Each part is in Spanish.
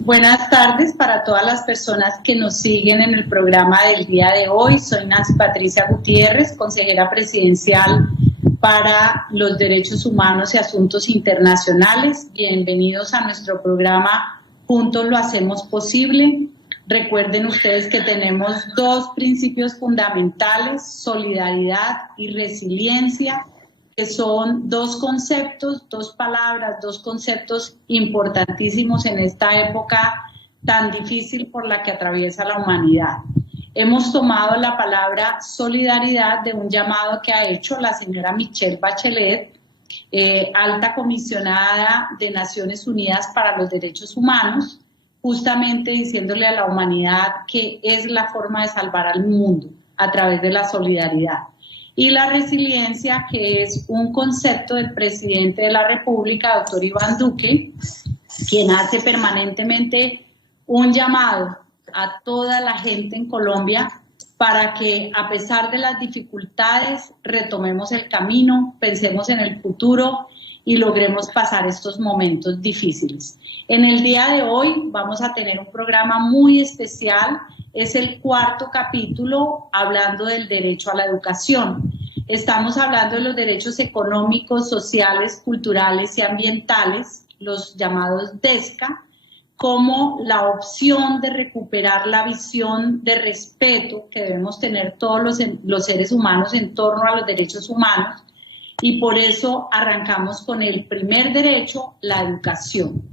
Buenas tardes para todas las personas que nos siguen en el programa del día de hoy. Soy Nancy Patricia Gutiérrez, consejera presidencial para los Derechos Humanos y Asuntos Internacionales. Bienvenidos a nuestro programa Juntos lo hacemos posible. Recuerden ustedes que tenemos dos principios fundamentales, solidaridad y resiliencia, que son dos conceptos, dos palabras, dos conceptos importantísimos en esta época tan difícil por la que atraviesa la humanidad. Hemos tomado la palabra solidaridad de un llamado que ha hecho la señora Michelle Bachelet, alta comisionada de Naciones Unidas para los Derechos Humanos, justamente diciéndole a la humanidad que es la forma de salvar al mundo a través de la solidaridad. Y la resiliencia, que es un concepto del presidente de la República, doctor Iván Duque, quien hace permanentemente un llamado a toda la gente en Colombia para que, a pesar de las dificultades, retomemos el camino, pensemos en el futuro y logremos pasar estos momentos difíciles. En el día de hoy vamos a tener un programa muy especial. Es el cuarto capítulo hablando del derecho a la educación. Estamos hablando de los derechos económicos, sociales, culturales y ambientales, los llamados DESCA, como la opción de recuperar la visión de respeto que debemos tener todos los seres humanos en torno a los derechos humanos, y por eso arrancamos con el primer derecho, la educación.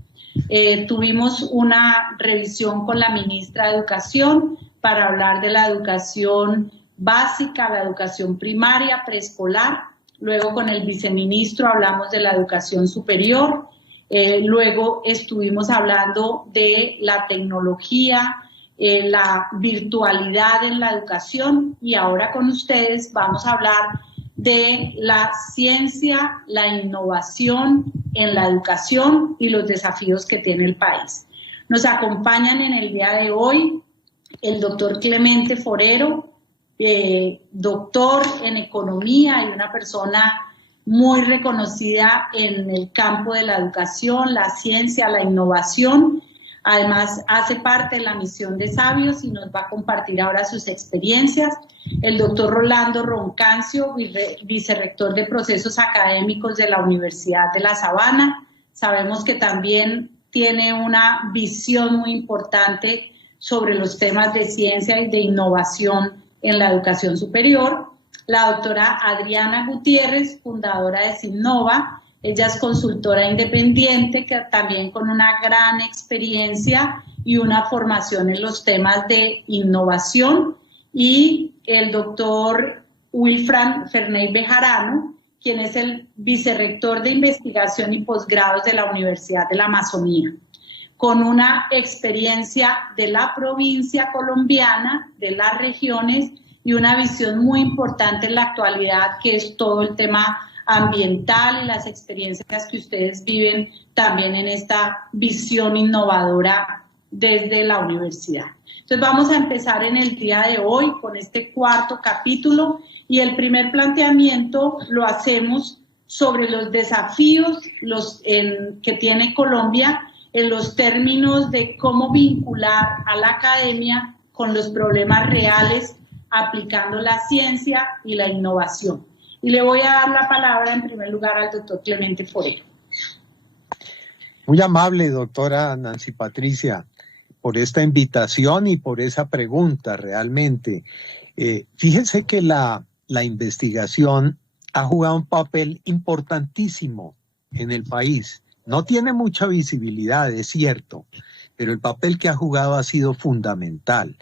Tuvimos una revisión con la ministra de Educación para hablar de la educación básica, la educación primaria, preescolar. Luego con el viceministro hablamos de la educación superior. Luego estuvimos hablando de la tecnología, la virtualidad en la educación, y ahora con ustedes vamos a hablar de la ciencia, la innovación en la educación y los desafíos que tiene el país. Nos acompañan en el día de hoy el doctor Clemente Forero, doctor en economía y una persona muy reconocida en el campo de la educación, la ciencia, la innovación. Además, hace parte de la misión de Sabios y nos va a compartir ahora sus experiencias. El doctor Rolando Roncancio, vicerrector de procesos académicos de la Universidad de La Sabana. Sabemos que también tiene una visión muy importante sobre los temas de ciencia y de innovación en la educación superior. La doctora Adriana Gutiérrez, fundadora de Sinnova. Ella es consultora independiente, que también con una gran experiencia y una formación en los temas de innovación. Y el doctor Wilfran Ferney Bejarano, quien es el vicerrector de investigación y posgrados de la Universidad de la Amazonía, con una experiencia de la provincia colombiana, de las regiones, y una visión muy importante en la actualidad, que es todo el tema ambiental y las experiencias que ustedes viven también en esta visión innovadora desde la universidad. Entonces vamos a empezar en el día de hoy con este cuarto capítulo, y el primer planteamiento lo hacemos sobre los desafíos que tiene Colombia en los términos de cómo vincular a la academia con los problemas reales, aplicando la ciencia y la innovación. Y le voy a dar la palabra en primer lugar al doctor Clemente Forero. Muy amable, doctora Nancy Patricia, por esta invitación y por esa pregunta realmente. Fíjense que la investigación ha jugado un papel importantísimo en el país. No tiene mucha visibilidad, es cierto, pero el papel que ha jugado ha sido fundamental.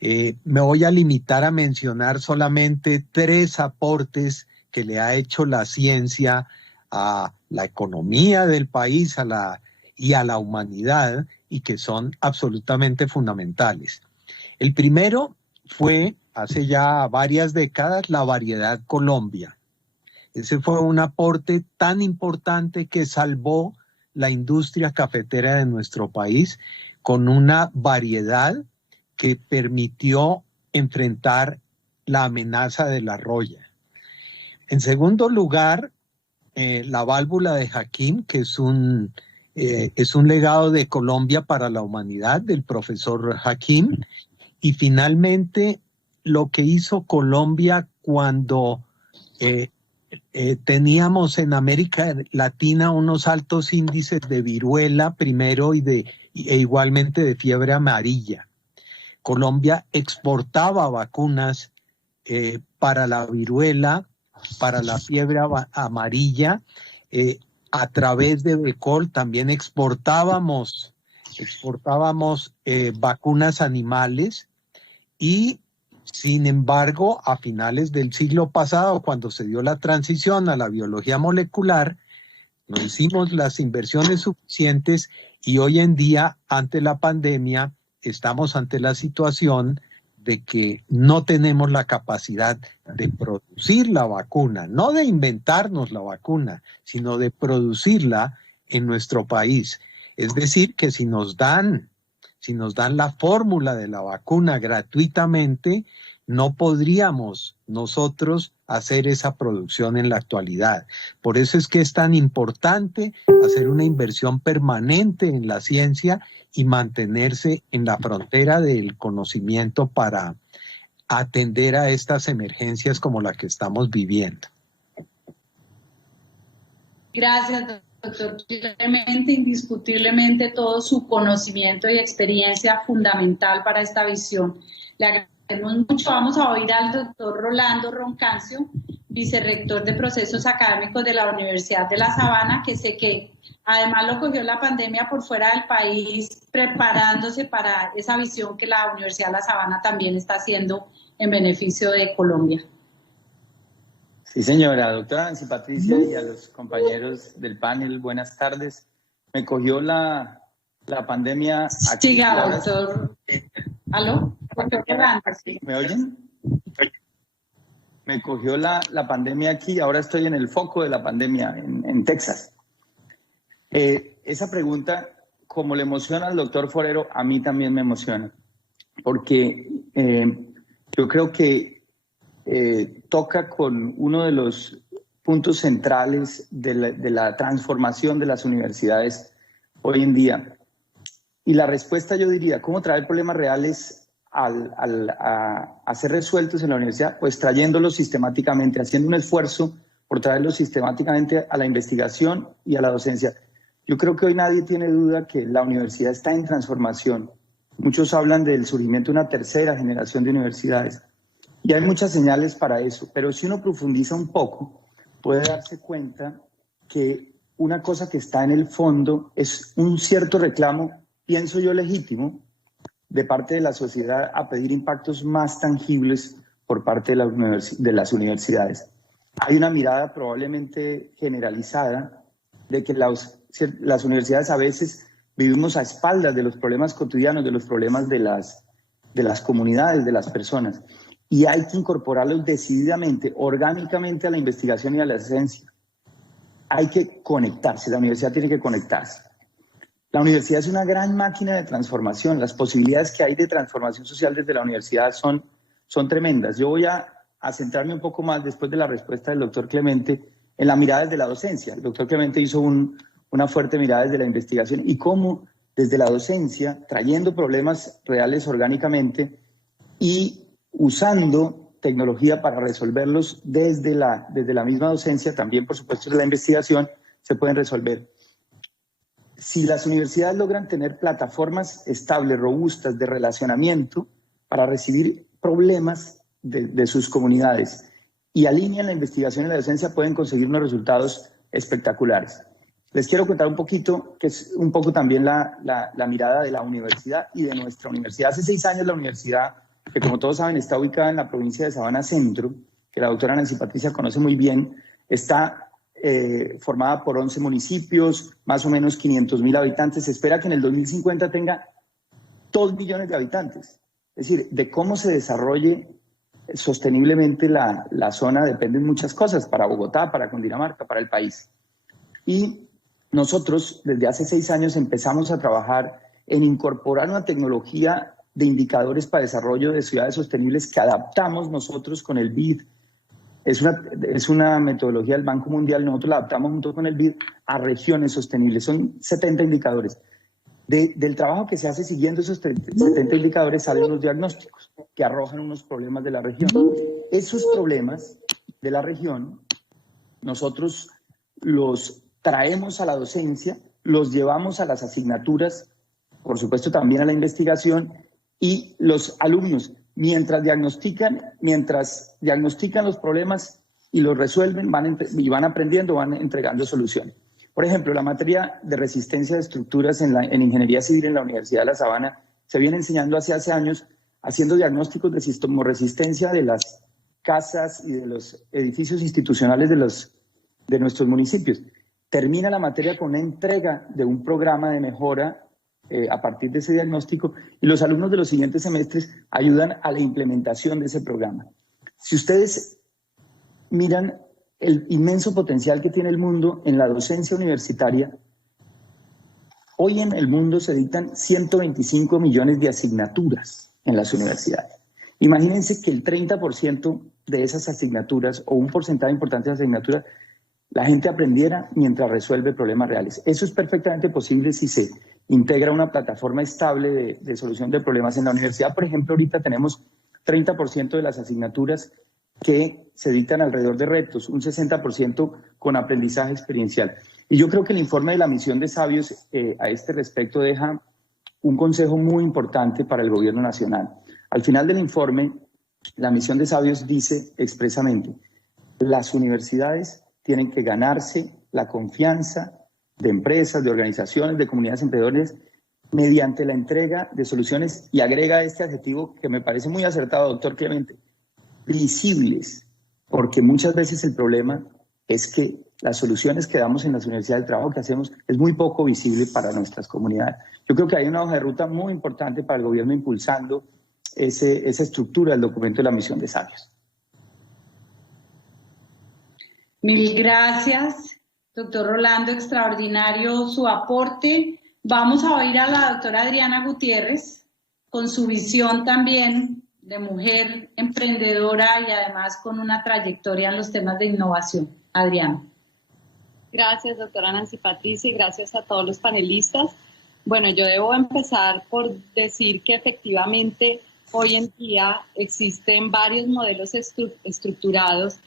Me voy a limitar a mencionar solamente 3 aportes que le ha hecho la ciencia a la economía del país y a la humanidad, y que son absolutamente fundamentales. El primero fue, hace ya varias décadas, la variedad Colombia. Ese fue un aporte tan importante que salvó la industria cafetera de nuestro país, con una variedad que permitió enfrentar la amenaza de la roya. En segundo lugar, la válvula de Hakim, que es un es un legado de Colombia para la humanidad, del profesor Hakim. Y finalmente, lo que hizo Colombia cuando teníamos en América Latina unos altos índices de viruela primero e igualmente de fiebre amarilla. Colombia exportaba vacunas para la viruela, para la fiebre amarilla, a través de Becol también exportábamos vacunas animales y, sin embargo, a finales del siglo pasado, cuando se dio la transición a la biología molecular, no hicimos las inversiones suficientes y hoy en día, ante la pandemia, estamos ante la situación de que no tenemos la capacidad de producir la vacuna, no de inventarnos la vacuna, sino de producirla en nuestro país. Es decir, que si nos dan la fórmula de la vacuna gratuitamente, no podríamos nosotros hacer esa producción en la actualidad. Por eso es que es tan importante hacer una inversión permanente en la ciencia y mantenerse en la frontera del conocimiento para atender a estas emergencias como la que estamos viviendo. Gracias, doctor Clemente. Indiscutiblemente todo su conocimiento y experiencia fundamental para esta visión. Le agradecemos mucho. Vamos a oír al doctor Rolando Roncancio, vicerrector de Procesos Académicos de la Universidad de La Sabana, que sé que además lo cogió la pandemia por fuera del país, preparándose para esa visión que la Universidad de La Sabana también está haciendo en beneficio de Colombia. Sí, señora. Doctora Nancy Patricia y a los compañeros del panel, buenas tardes. Me cogió la pandemia aquí. Siga, doctor. ¿Aló? ¿Me oyen? Me cogió la pandemia aquí, ahora estoy en el foco de la pandemia, en Texas. Esa pregunta, como le emociona al doctor Forero, a mí también me emociona, porque yo creo que toca con uno de los puntos centrales de la transformación de las universidades hoy en día. Y la respuesta, yo diría, ¿cómo traer problemas reales a ser resueltos en la universidad? Pues trayéndolos sistemáticamente, haciendo un esfuerzo por traerlos sistemáticamente a la investigación y a la docencia. Yo creo que hoy nadie tiene duda que la universidad está en transformación. Muchos hablan del surgimiento de una tercera generación de universidades. Y hay muchas señales para eso, pero si uno profundiza un poco, puede darse cuenta que una cosa que está en el fondo es un cierto reclamo, pienso yo legítimo, de parte de la sociedad a pedir impactos más tangibles por parte de las universidades. Hay una mirada probablemente generalizada de que las universidades a veces vivimos a espaldas de los problemas cotidianos, de los problemas de las comunidades, de las personas. Y hay que incorporarlos decididamente, orgánicamente a la investigación y a la ciencia. Hay que conectarse, la universidad tiene que conectarse. La universidad es una gran máquina de transformación. Las posibilidades que hay de transformación social desde la universidad son tremendas. Yo voy a centrarme un poco más, después de la respuesta del doctor Clemente, en la mirada desde la docencia. El doctor Clemente hizo una fuerte mirada desde la investigación y cómo desde la docencia, trayendo problemas reales orgánicamente y usando tecnología para resolverlos desde la misma docencia, también por supuesto de la investigación, se pueden resolver. Si las universidades logran tener plataformas estables, robustas de relacionamiento para recibir problemas de sus comunidades y alinean la investigación y la docencia, pueden conseguir unos resultados espectaculares. Les quiero contar un poquito, que es un poco también la mirada de la universidad y de nuestra universidad. Hace 6 años la universidad, que como todos saben está ubicada en la provincia de Sabana Centro, que la doctora Nancy Patricia conoce muy bien, está formada por 11 municipios, más o menos 500.000 habitantes. Se espera que en el 2050 tenga 2 millones de habitantes. Es decir, de cómo se desarrolle sosteniblemente la zona dependen muchas cosas, para Bogotá, para Cundinamarca, para el país. Y nosotros desde hace 6 años empezamos a trabajar en incorporar una tecnología de indicadores para desarrollo de ciudades sostenibles que adaptamos nosotros con el BID Es una metodología del Banco Mundial, nosotros la adaptamos junto con el BID a regiones sostenibles. Son 70 indicadores. Del trabajo que se hace siguiendo esos 70 indicadores salen unos diagnósticos que arrojan unos problemas de la región. Esos problemas de la región nosotros los traemos a la docencia, los llevamos a las asignaturas, por supuesto también a la investigación, y los alumnos, mientras diagnostican los problemas y los resuelven, van aprendiendo, van entregando soluciones. Por ejemplo, la materia de resistencia de estructuras en Ingeniería Civil en la Universidad de La Sabana se viene enseñando hace años, haciendo diagnósticos de sismoresistencia de las casas y de los edificios institucionales de nuestros municipios. Termina la materia con una entrega de un programa de mejora a partir de ese diagnóstico, y los alumnos de los siguientes semestres ayudan a la implementación de ese programa. Si ustedes miran el inmenso potencial que tiene el mundo en la docencia universitaria, hoy en el mundo se dictan 125 millones de asignaturas en las universidades. Imagínense que el 30% de esas asignaturas, o un porcentaje importante de asignaturas, la gente aprendiera mientras resuelve problemas reales. Eso es perfectamente posible si se integra una plataforma estable de solución de problemas. En la universidad, por ejemplo, ahorita tenemos 30% de las asignaturas que se dictan alrededor de retos, un 60% con aprendizaje experiencial. Y yo creo que el informe de la misión de sabios a este respecto deja un consejo muy importante para el gobierno nacional. Al final del informe, la misión de sabios dice expresamente: las universidades tienen que ganarse la confianza de empresas, de organizaciones, de comunidades emprendedoras mediante la entrega de soluciones, y agrega este adjetivo que me parece muy acertado, doctor Clemente: visibles, porque muchas veces el problema es que las soluciones que damos en las universidades, el trabajo que hacemos, es muy poco visible para nuestras comunidades. Yo creo que hay una hoja de ruta muy importante para el gobierno impulsando esa estructura del documento de la misión de sabios. Mil gracias, doctor Rolando, extraordinario su aporte. Vamos a oír a la doctora Adriana Gutiérrez con su visión también de mujer emprendedora y además con una trayectoria en los temas de innovación. Adriana. Gracias, doctora Nancy Patricia, y gracias a todos los panelistas. Bueno, yo debo empezar por decir que efectivamente hoy en día existen varios modelos estructurados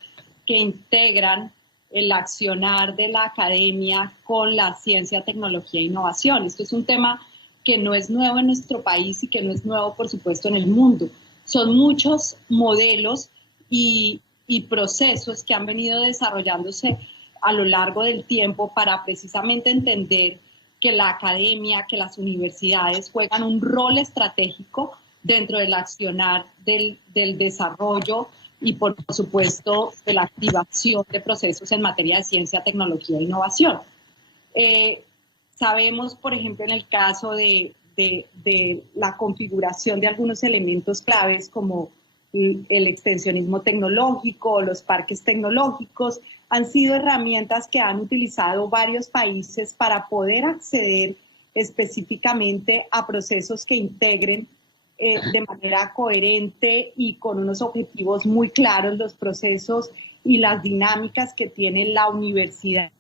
que integran el accionar de la academia con la ciencia, tecnología e innovación. Esto es un tema que no es nuevo en nuestro país y que no es nuevo, por supuesto, en el mundo. Son muchos modelos y procesos que han venido desarrollándose a lo largo del tiempo para precisamente entender que la academia, que las universidades juegan un rol estratégico dentro del accionar del desarrollo y, por supuesto, de la activación de procesos en materia de ciencia, tecnología e innovación. Sabemos, por ejemplo, en el caso de la configuración de algunos elementos claves como el extensionismo tecnológico, los parques tecnológicos, han sido herramientas que han utilizado varios países para poder acceder específicamente a procesos que integren de manera coherente y con unos objetivos muy claros los procesos y las dinámicas que tiene la universidad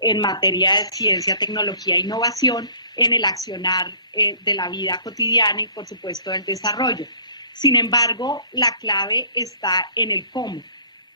en materia de ciencia, tecnología e innovación en el accionar de la vida cotidiana y, por supuesto, del desarrollo. Sin embargo, la clave está en el cómo.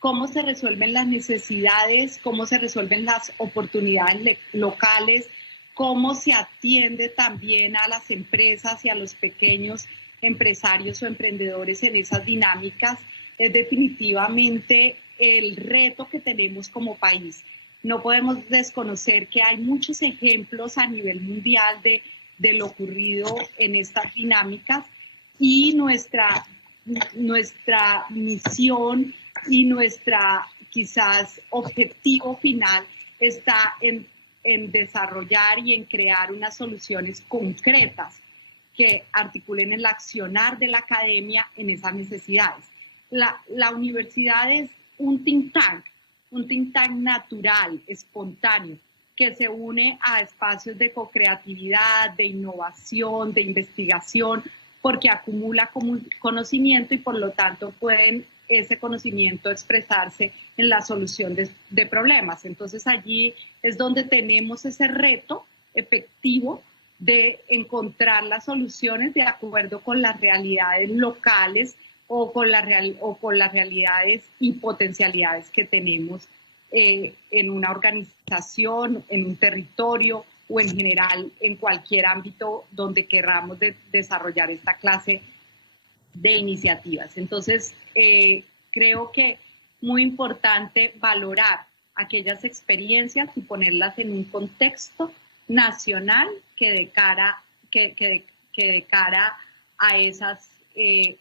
Cómo se resuelven las necesidades, cómo se resuelven las oportunidades locales, cómo se atiende también a las empresas y a los pequeños empresarios o emprendedores en esas dinámicas, es definitivamente el reto que tenemos como país. No podemos desconocer que hay muchos ejemplos a nivel mundial de lo ocurrido en estas dinámicas, y nuestra misión y nuestra quizás objetivo final está en desarrollar y en crear unas soluciones concretas que articulen el accionar de la academia en esas necesidades. La universidad es un think tank natural, espontáneo, que se une a espacios de co-creatividad, de innovación, de investigación, porque acumula conocimiento y por lo tanto pueden ese conocimiento expresarse en la solución de problemas. Entonces allí es donde tenemos ese reto efectivo de encontrar las soluciones de acuerdo con las realidades locales o con las realidades y potencialidades que tenemos en una organización, en un territorio o en general en cualquier ámbito donde queramos desarrollar esta clase de iniciativas. Entonces, creo que muy importante valorar aquellas experiencias y ponerlas en un contexto nacional que de cara a esas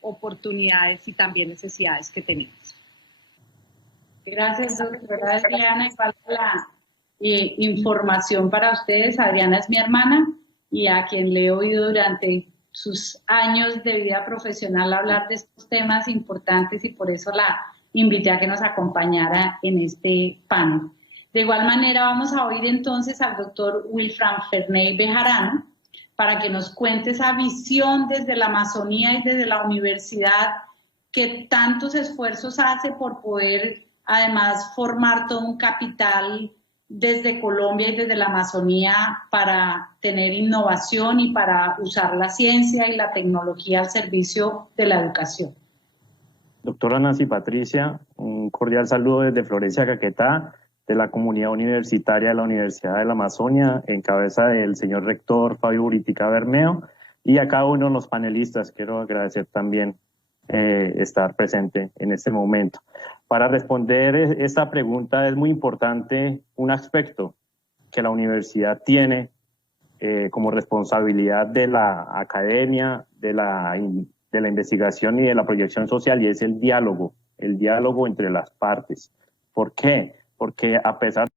oportunidades y también necesidades que tenemos. Gracias, doctora Adriana. Y para la información para ustedes, Adriana es mi hermana y a quien le he oído durante sus años de vida profesional hablar de estos temas importantes y por eso la invité a que nos acompañara en este panel. De igual manera vamos a oír entonces al doctor Wilfran Ferney Bejarano para que nos cuente esa visión desde la Amazonía y desde la universidad que tantos esfuerzos hace por poder además formar todo un capital desde Colombia y desde la Amazonía para tener innovación y para usar la ciencia y la tecnología al servicio de la educación. Doctora Nancy Patricia, un cordial saludo desde Florencia, Caquetá, de la comunidad universitaria de la Universidad de la Amazonia, en cabeza del señor rector Fabio Buritica Bermeo, y a cada uno de los panelistas. Quiero agradecer también estar presente en este momento. Para responder esta pregunta es muy importante un aspecto que la universidad tiene como responsabilidad de la academia, de la investigación y de la proyección social, y es el diálogo entre las partes. ¿Por qué? Porque a pesar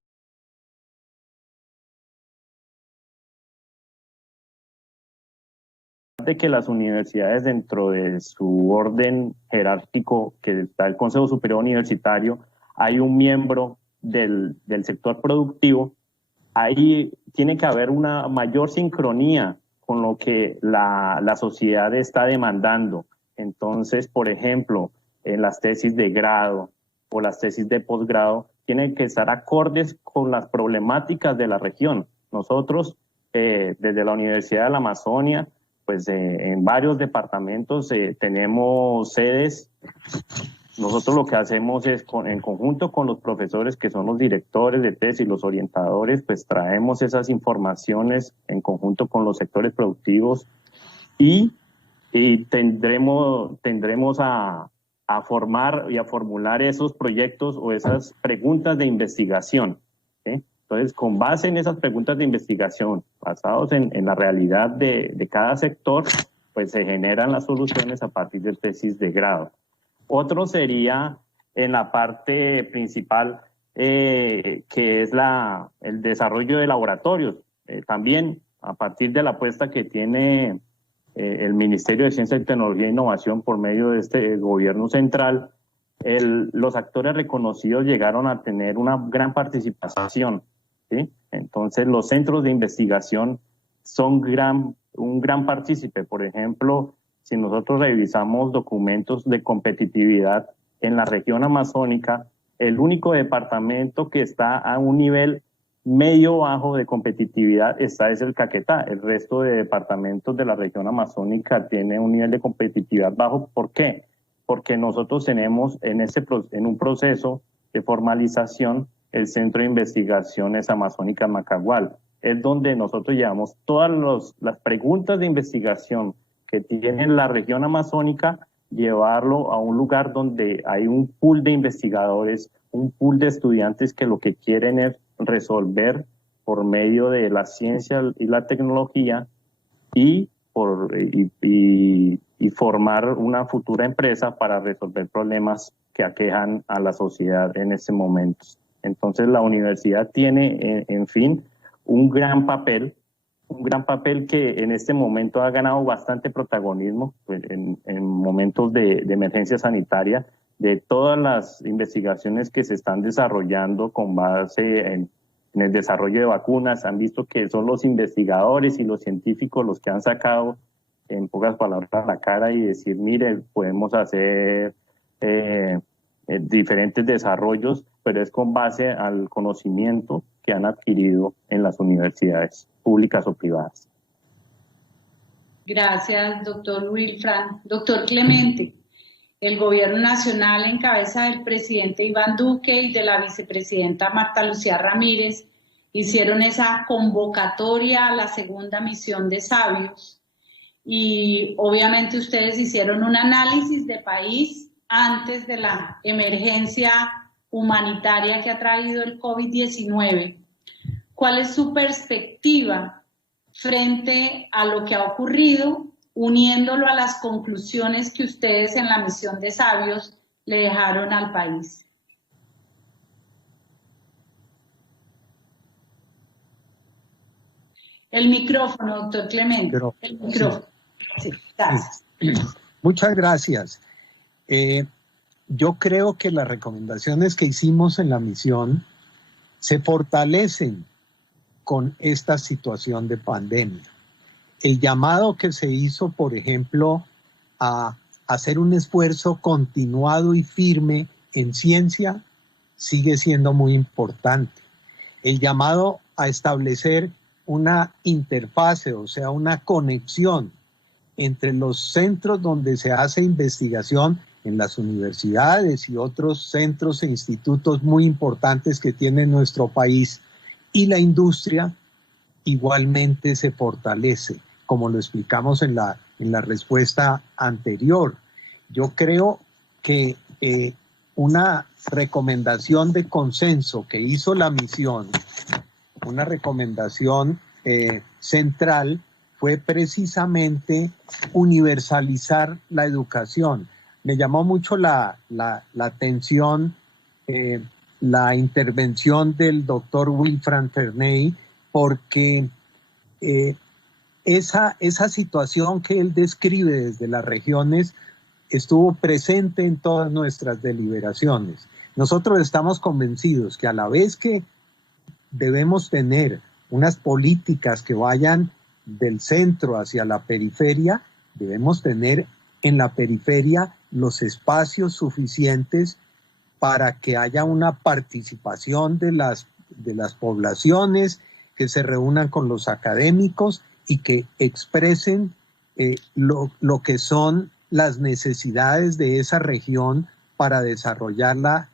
de que las universidades, dentro de su orden jerárquico que está el Consejo Superior Universitario, hay un miembro del sector productivo, ahí tiene que haber una mayor sincronía con lo que la sociedad está demandando. Entonces, por ejemplo, en las tesis de grado o las tesis de posgrado, tienen que estar acordes con las problemáticas de la región. Nosotros, desde la Universidad de la Amazonia, pues en varios departamentos tenemos sedes. Nosotros lo que hacemos es, en conjunto con los profesores que son los directores de tesis y los orientadores, pues traemos esas informaciones en conjunto con los sectores productivos y tendremos a formar y a formular esos proyectos o esas preguntas de investigación, ¿sí? Entonces, con base en esas preguntas de investigación, basados en la realidad de cada sector, pues se generan las soluciones a partir de tesis de grado. Otro sería en la parte principal, que es el desarrollo de laboratorios. También, a partir de la apuesta que tiene el Ministerio de Ciencia, Tecnología e Innovación por medio de este gobierno central, los actores reconocidos llegaron a tener una gran participación, ¿sí? Entonces, los centros de investigación son un gran partícipe. Por ejemplo, si nosotros revisamos documentos de competitividad en la región amazónica, el único departamento que está a un nivel medio bajo de competitividad es el Caquetá. El resto de departamentos de la región amazónica tiene un nivel de competitividad bajo. ¿Por qué? Porque nosotros tenemos en un proceso de formalización el Centro de Investigaciones Amazónicas Macagual. Es donde nosotros llevamos todas las preguntas de investigación que tiene la región amazónica, llevarlo a un lugar donde hay un pool de investigadores, un pool de estudiantes que lo que quieren es resolver por medio de la ciencia y la tecnología y formar una futura empresa para resolver problemas que aquejan a la sociedad en este momento. Entonces la universidad tiene, en fin, un gran papel que en este momento ha ganado bastante protagonismo en momentos de emergencia sanitaria, de todas las investigaciones que se están desarrollando con base en el desarrollo de vacunas. Han visto que son los investigadores y los científicos los que han sacado, en pocas palabras, la cara y decir, mire, podemos hacer diferentes desarrollos, pero es con base al conocimiento que han adquirido en las universidades públicas o privadas. Gracias, doctor Wilfran. Doctor Clemente, el gobierno nacional en cabeza del presidente Iván Duque y de la vicepresidenta Marta Lucía Ramírez hicieron esa convocatoria a la segunda misión de sabios y obviamente ustedes hicieron un análisis de país antes de la emergencia humanitaria que ha traído el COVID-19. ¿Cuál es su perspectiva frente a lo que ha ocurrido, uniéndolo a las conclusiones que ustedes en la misión de sabios le dejaron al país? El micrófono, doctor Clemente. El micrófono. Sí, gracias. Muchas gracias. Yo creo que las recomendaciones que hicimos en la misión se fortalecen con esta situación de pandemia. El llamado que se hizo, por ejemplo, a hacer un esfuerzo continuado y firme en ciencia sigue siendo muy importante. El llamado a establecer una interfase, o sea, una conexión entre los centros donde se hace investigación en las universidades y otros centros e institutos muy importantes que tiene nuestro país y la industria igualmente se fortalece, como lo explicamos en la respuesta anterior. Yo creo que una recomendación de consenso que hizo la misión, una recomendación central, fue precisamente universalizar la educación. Me llamó mucho la atención la intervención del doctor Wilfran Ferney, porque esa situación que él describe desde las regiones estuvo presente en todas nuestras deliberaciones. Nosotros estamos convencidos que a la vez que debemos tener unas políticas que vayan del centro hacia la periferia, debemos tener en la periferia los espacios suficientes para que haya una participación de las poblaciones, que se reúnan con los académicos y que expresen lo que son las necesidades de esa región para desarrollarla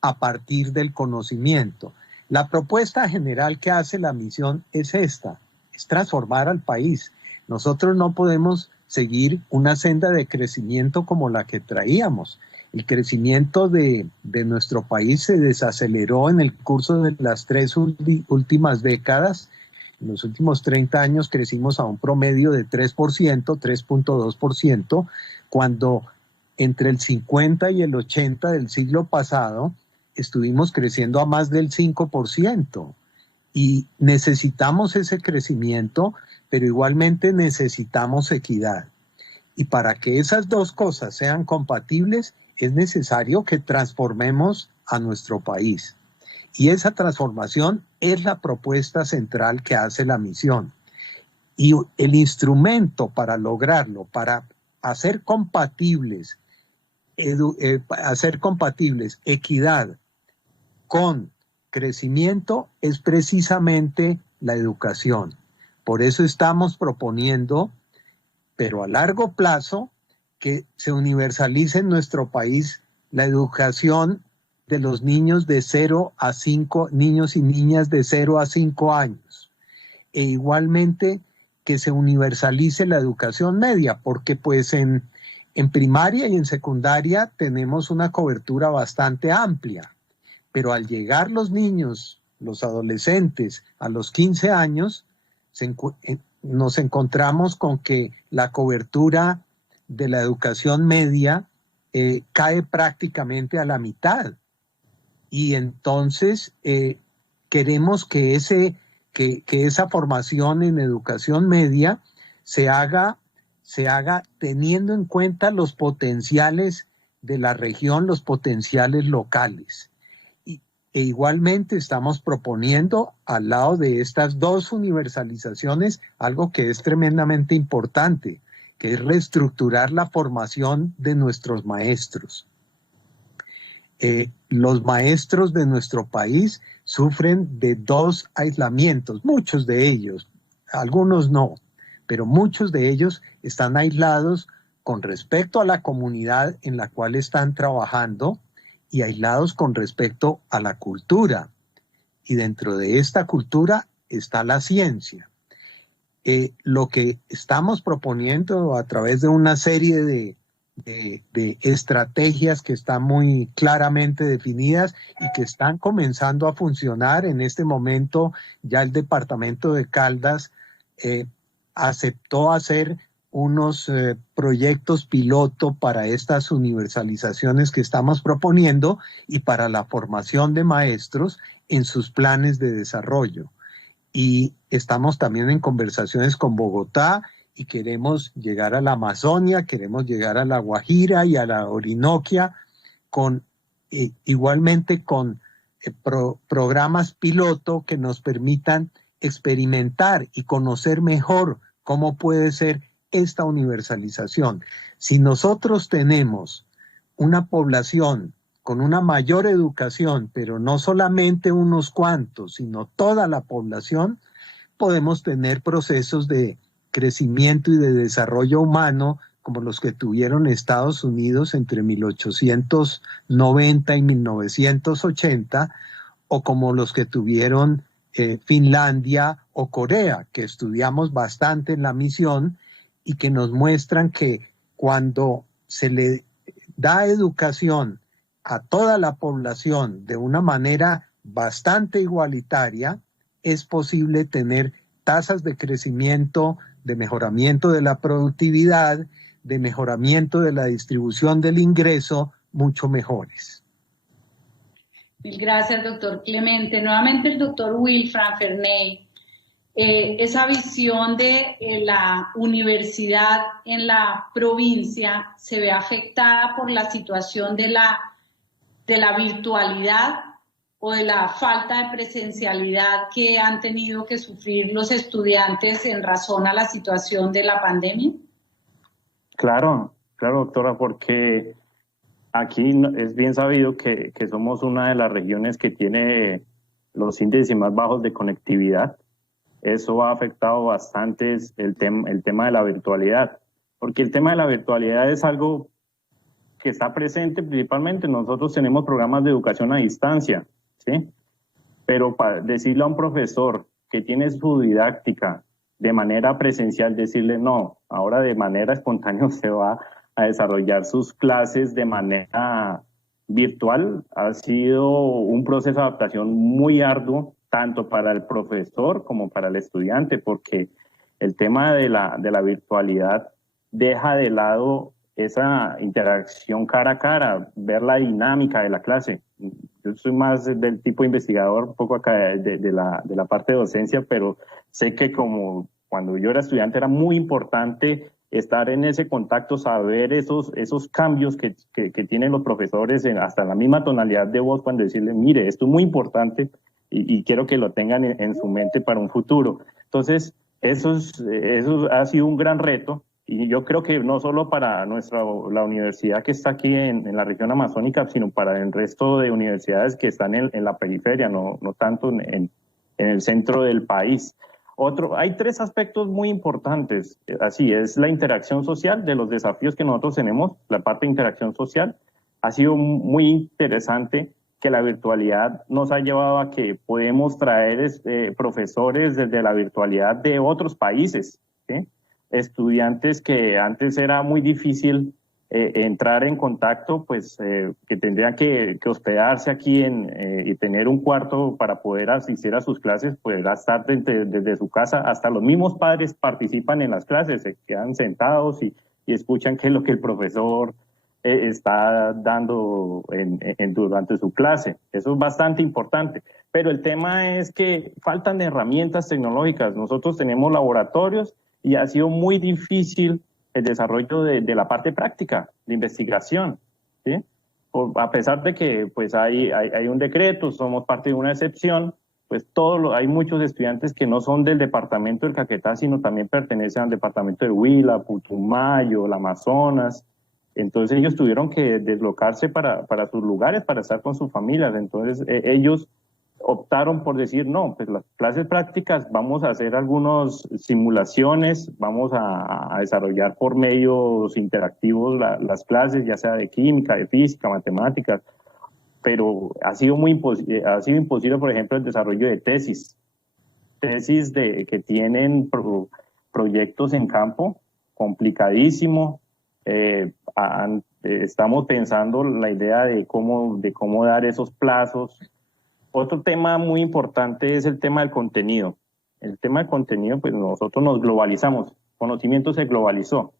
a partir del conocimiento. La propuesta general que hace la misión es esta, es transformar al país. Nosotros no podemos seguir una senda de crecimiento como la que traíamos. El crecimiento de nuestro país se desaceleró en el curso de las 3 últimas décadas. En los últimos 30 años crecimos a un promedio de 3%, 3.2%, cuando entre el 50 y el 80 del siglo pasado estuvimos creciendo a más del 5%. Y necesitamos ese crecimiento, pero igualmente necesitamos equidad. Y para que esas dos cosas sean compatibles, es necesario que transformemos a nuestro país. Y esa transformación es la propuesta central que hace la misión. Y el instrumento para lograrlo, para hacer compatibles equidad con crecimiento, es precisamente la educación. Por eso estamos proponiendo, pero a largo plazo, que se universalice en nuestro país la educación de los niños de 0 a 5, niños y niñas de 0 a 5 años. E igualmente que se universalice la educación media, porque pues en primaria y en secundaria tenemos una cobertura bastante amplia, pero al llegar los niños, los adolescentes, a los 15 años, nos encontramos con que la cobertura de la educación media cae prácticamente a la mitad. Y entonces queremos que esa formación en educación media se haga teniendo en cuenta los potenciales de la región, los potenciales locales. E igualmente estamos proponiendo al lado de estas dos universalizaciones algo que es tremendamente importante, que es reestructurar la formación de nuestros maestros. Los maestros de nuestro país sufren de 2 aislamientos, muchos de ellos, algunos no, pero muchos de ellos están aislados con respecto a la comunidad en la cual están trabajando y aislados con respecto a la cultura. Y dentro de esta cultura está la ciencia. Lo que estamos proponiendo a través de una serie de estrategias que están muy claramente definidas y que están comenzando a funcionar en este momento. Ya el departamento de Caldas aceptó hacer unos proyectos piloto para estas universalizaciones que estamos proponiendo y para la formación de maestros en sus planes de desarrollo. Y estamos también en conversaciones con Bogotá y queremos llegar a la Amazonia, queremos llegar a la Guajira y a la Orinoquia, igualmente con programas piloto que nos permitan experimentar y conocer mejor cómo puede ser esta universalización. Si nosotros tenemos una población con una mayor educación, pero no solamente unos cuantos, sino toda la población, podemos tener procesos de crecimiento y de desarrollo humano como los que tuvieron Estados Unidos entre 1890 y 1980, o como los que tuvieron Finlandia o Corea, que estudiamos bastante en la misión y que nos muestran que cuando se le da educación a toda la población de una manera bastante igualitaria, es posible tener tasas de crecimiento, de mejoramiento de la productividad, de mejoramiento de la distribución del ingreso mucho mejores. Mil gracias, doctor Clemente. Nuevamente el doctor Wilfran Ferney. Esa visión de la universidad en la provincia se ve afectada por la situación de la virtualidad o de la falta de presencialidad que han tenido que sufrir los estudiantes en razón a la situación de la pandemia? Claro, doctora, porque aquí es bien sabido que somos una de las regiones que tiene los índices más bajos de conectividad. Eso ha afectado bastante el tema de la virtualidad, porque el tema de la virtualidad es algo que está presente principalmente. Nosotros tenemos programas de educación a distancia, ¿sí? Pero para decirle a un profesor que tiene su didáctica de manera presencial, decirle no, ahora de manera espontánea se va a desarrollar sus clases de manera virtual, ha sido un proceso de adaptación muy arduo, tanto para el profesor como para el estudiante, porque el tema de la virtualidad deja de lado esa interacción cara a cara, ver la dinámica de la clase. Yo soy más del tipo investigador, un poco acá de la parte de docencia, pero sé que como cuando yo era estudiante era muy importante estar en ese contacto, saber esos cambios que tienen los profesores, hasta la misma tonalidad de voz, cuando decirle, mire, esto es muy importante y quiero que lo tengan en su mente para un futuro. Entonces, eso ha sido un gran reto. Y yo creo que no solo para la universidad que está aquí en la región amazónica, sino para el resto de universidades que están en la periferia, no tanto en el centro del país. Hay 3 aspectos muy importantes. Así es la interacción social, de los desafíos que nosotros tenemos, la parte de interacción social. Ha sido muy interesante que la virtualidad nos ha llevado a que podemos traer profesores desde la virtualidad de otros países, ¿sí? Estudiantes que antes era muy difícil entrar en contacto, pues que tendrían que hospedarse aquí y tener un cuarto para poder asistir a sus clases, pues estar desde su casa. Hasta los mismos padres participan en las clases, se quedan sentados y escuchan qué es lo que el profesor está dando durante su clase. Eso es bastante importante. Pero el tema es que faltan herramientas tecnológicas. Nosotros tenemos laboratorios y ha sido muy difícil el desarrollo de la parte práctica, de investigación, ¿sí? A pesar de que pues hay un decreto, somos parte de una excepción, pues hay muchos estudiantes que no son del departamento del Caquetá, sino también pertenecen al departamento de Huila, Putumayo, el Amazonas, Entonces ellos tuvieron que deslocarse para sus lugares, para estar con sus familias. Entonces ellos optaron por decir, no, pues las clases prácticas vamos a hacer algunas simulaciones, vamos a desarrollar por medios interactivos las clases, ya sea de química, de física, matemáticas, pero ha sido imposible, por ejemplo, el desarrollo de tesis que tienen proyectos en campo, complicadísimo. Estamos pensando la idea de cómo dar esos plazos. Otro tema muy importante es el tema del contenido. El tema del contenido, pues nosotros nos globalizamos, conocimiento se globalizó,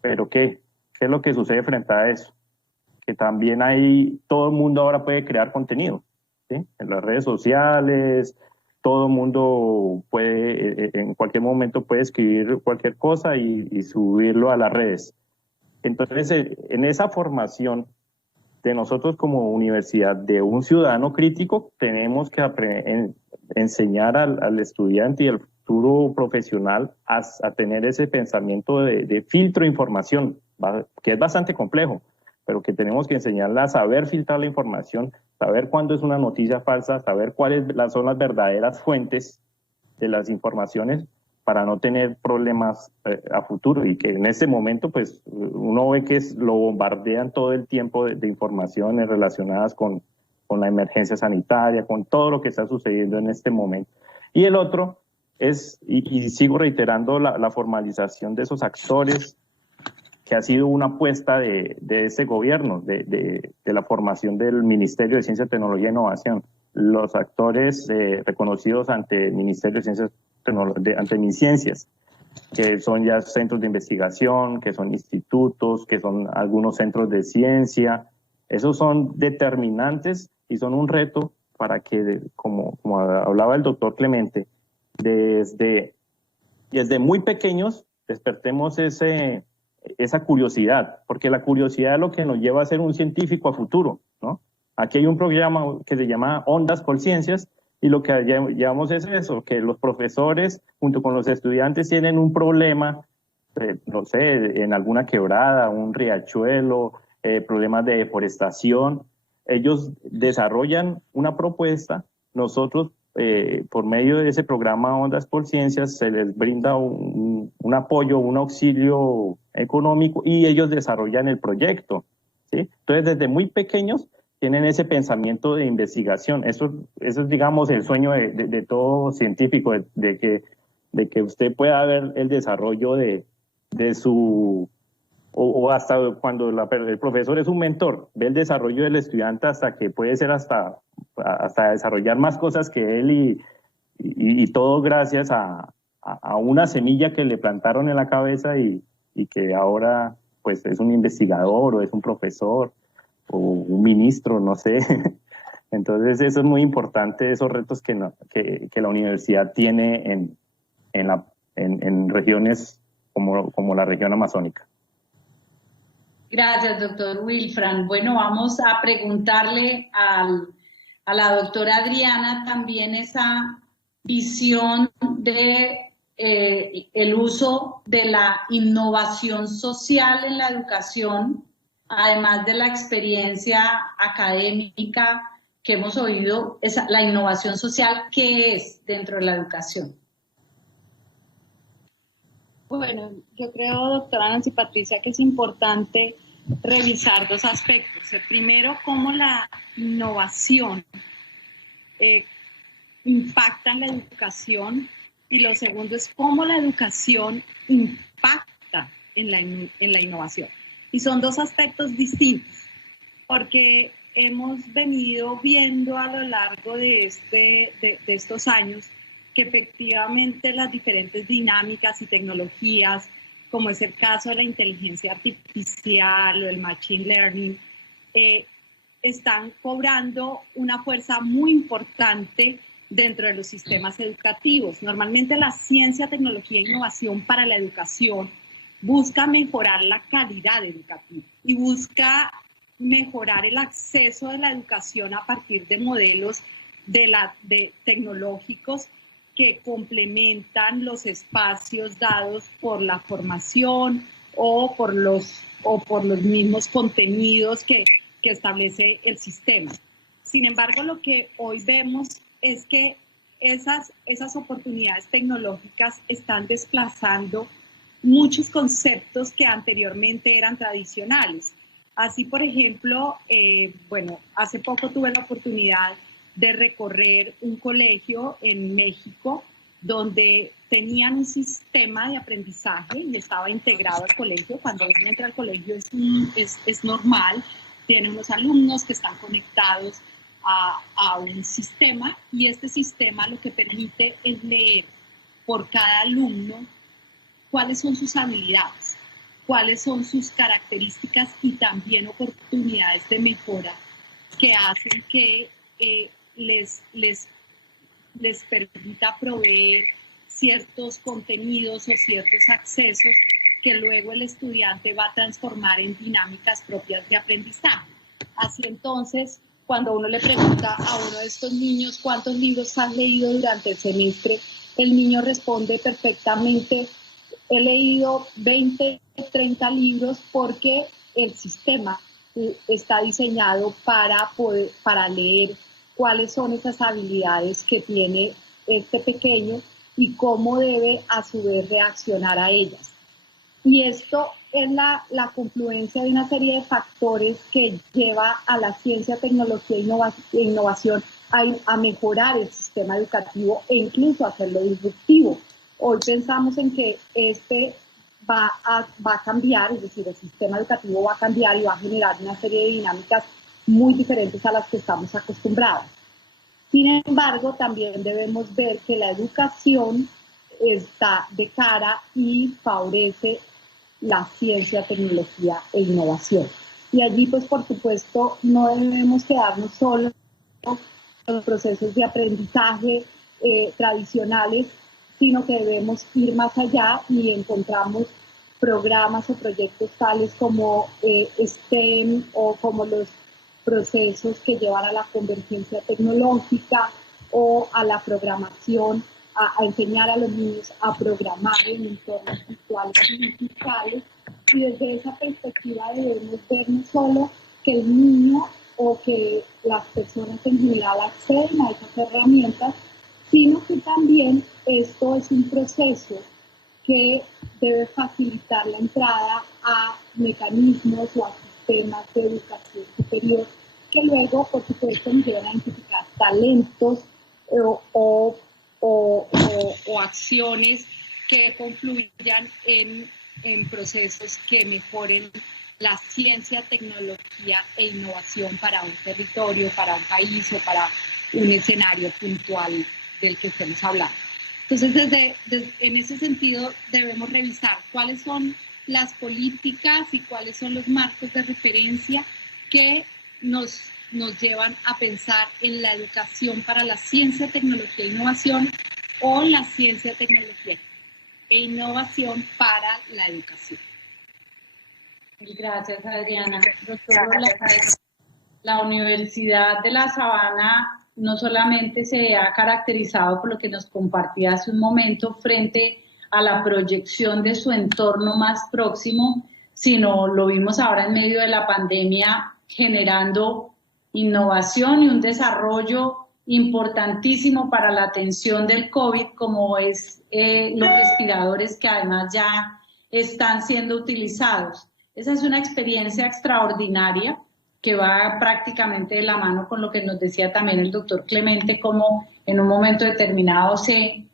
pero ¿qué es lo que sucede frente a eso? Que también todo el mundo ahora puede crear contenido, ¿sí? En las redes sociales, todo el mundo puede, en cualquier momento puede escribir cualquier cosa y subirlo a las redes. Entonces, en esa formación de nosotros como universidad, de un ciudadano crítico, tenemos que enseñar al estudiante y al futuro profesional a tener ese pensamiento de filtro de información, que es bastante complejo, pero que tenemos que enseñarle a saber filtrar la información, saber cuándo es una noticia falsa, saber cuáles son las verdaderas fuentes de las informaciones para no tener problemas a futuro, y que en ese momento pues uno ve que lo bombardean todo el tiempo de informaciones relacionadas con la emergencia sanitaria, con todo lo que está sucediendo en este momento. Y el otro es, y sigo reiterando, la formalización de esos actores, que ha sido una apuesta de ese gobierno, de la formación del Ministerio de Ciencia, Tecnología e Innovación. Los actores reconocidos ante el Ministerio de Ciencias, ante MinCiencias, que son ya centros de investigación, que son institutos, que son algunos centros de ciencia. Esos son determinantes y son un reto para que, como hablaba el doctor Clemente, desde muy pequeños despertemos esa curiosidad, porque la curiosidad es lo que nos lleva a ser un científico a futuro, ¿no? Aquí hay un programa que se llama Ondas por Ciencias, y lo que llevamos es eso, que los profesores junto con los estudiantes tienen un problema, no sé, en alguna quebrada, un riachuelo, problemas de deforestación. Ellos desarrollan una propuesta, nosotros por medio de ese programa Ondas por Ciencias se les brinda un apoyo, un auxilio económico, y ellos desarrollan el proyecto, ¿sí? Entonces, desde muy pequeños tienen ese pensamiento de investigación. Eso es, digamos, el sueño de todo científico, de que usted pueda ver el desarrollo de su... O hasta cuando el profesor es un mentor, ve el desarrollo del estudiante hasta que puede ser hasta desarrollar más cosas que él, y todo gracias a una semilla que le plantaron en la cabeza y que ahora pues es un investigador o es un profesor o un ministro, no sé. Entonces eso es muy importante, esos retos que la universidad tiene en regiones como la región amazónica. Gracias, doctor Wilfran. Bueno, vamos a preguntarle a la doctora Adriana también esa visión de el uso de la innovación social en la educación, además de la experiencia académica que hemos oído, la innovación social, ¿qué es dentro de la educación? Bueno, yo creo, doctora Nancy Patricia, que es importante revisar dos aspectos. El primero, cómo la innovación impacta en la educación, y lo segundo es cómo la educación impacta en la innovación. Y son dos aspectos distintos, porque hemos venido viendo a lo largo de estos años que efectivamente las diferentes dinámicas y tecnologías, como es el caso de la inteligencia artificial o el machine learning, están cobrando una fuerza muy importante dentro de los sistemas educativos. Normalmente la ciencia, tecnología e innovación para la educación busca mejorar la calidad educativa y busca mejorar el acceso de la educación a partir de modelos tecnológicos que complementan los espacios dados por la formación, o por los mismos contenidos que establece el sistema. Sin embargo, lo que hoy vemos es que esas oportunidades tecnológicas están desplazando muchos conceptos que anteriormente eran tradicionales. Así, por ejemplo, hace poco tuve la oportunidad de recorrer un colegio en México donde tenían un sistema de aprendizaje y estaba integrado al colegio. Cuando uno entra al colegio es normal, tiene unos alumnos que están conectados a un sistema, y este sistema lo que permite es leer por cada alumno cuáles son sus habilidades, cuáles son sus características y también oportunidades de mejora que hacen que les permita proveer ciertos contenidos o ciertos accesos que luego el estudiante va a transformar en dinámicas propias de aprendizaje. Así entonces, cuando uno le pregunta a uno de estos niños cuántos libros has leído durante el semestre, el niño responde perfectamente: he leído 20, 30 libros, porque el sistema está diseñado para leer cuáles son esas habilidades que tiene este pequeño y cómo debe a su vez reaccionar a ellas. Y esto es la confluencia de una serie de factores que lleva a la ciencia, tecnología e innovación a mejorar el sistema educativo e incluso hacerlo disruptivo. Hoy pensamos en que va a cambiar, es decir, el sistema educativo va a cambiar y va a generar una serie de dinámicas muy diferentes a las que estamos acostumbrados. Sin embargo, también debemos ver que la educación está de cara y favorece la ciencia, tecnología e innovación. Y allí, pues, por supuesto, no debemos quedarnos solo en los procesos de aprendizaje tradicionales, sino que debemos ir más allá, y encontramos programas o proyectos tales como STEM, o como los procesos que llevan a la convergencia tecnológica o a la programación, a enseñar a los niños a programar en entornos virtuales y digitales. Y desde esa perspectiva debemos ver no solo que el niño o que las personas en general acceden a esas herramientas, sino que también esto es un proceso que debe facilitar la entrada a mecanismos o a sistemas de educación superior que luego, por supuesto, nos llevan a identificar talentos o acciones que confluyan en procesos que mejoren la ciencia, tecnología e innovación para un territorio, para un país o para un escenario puntual del que estemos hablando. Entonces, en ese sentido, debemos revisar cuáles son las políticas y cuáles son los marcos de referencia que nos llevan a pensar en la educación para la ciencia, tecnología e innovación, o la ciencia, tecnología e innovación para la educación. Gracias, Adriana. Doctor, la Universidad de La Sabana no solamente se ha caracterizado por lo que nos compartía hace un momento frente a la proyección de su entorno más próximo, sino lo vimos ahora en medio de la pandemia generando innovación y un desarrollo importantísimo para la atención del COVID, como es los respiradores, que además ya están siendo utilizados. Esa es una experiencia extraordinaria que va prácticamente de la mano con lo que nos decía también el doctor Clemente, como en un momento determinado se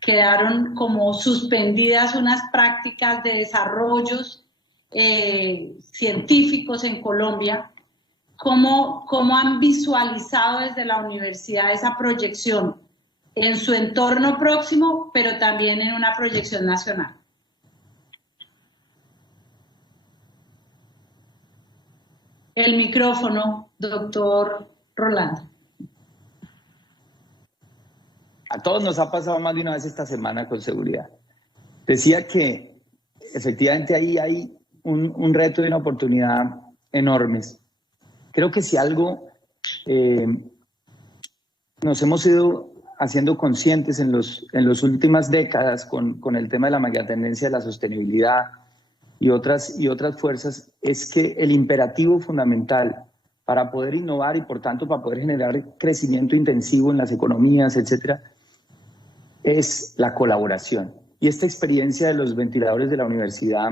quedaron como suspendidas unas prácticas de desarrollos científicos en Colombia. ¿Cómo han visualizado desde la universidad esa proyección en su entorno próximo, pero también en una proyección nacional? El micrófono, doctor Rolando. A todos nos ha pasado más de una vez esta semana, con seguridad. Decía que efectivamente ahí hay un reto y una oportunidad enormes. Creo que si algo nos hemos ido haciendo conscientes en las últimas décadas con el tema de la megatendencia de la sostenibilidad, y otras fuerzas, es que el imperativo fundamental para poder innovar y por tanto para poder generar crecimiento intensivo en las economías, etcétera, es la colaboración. Y esta experiencia de los ventiladores de la universidad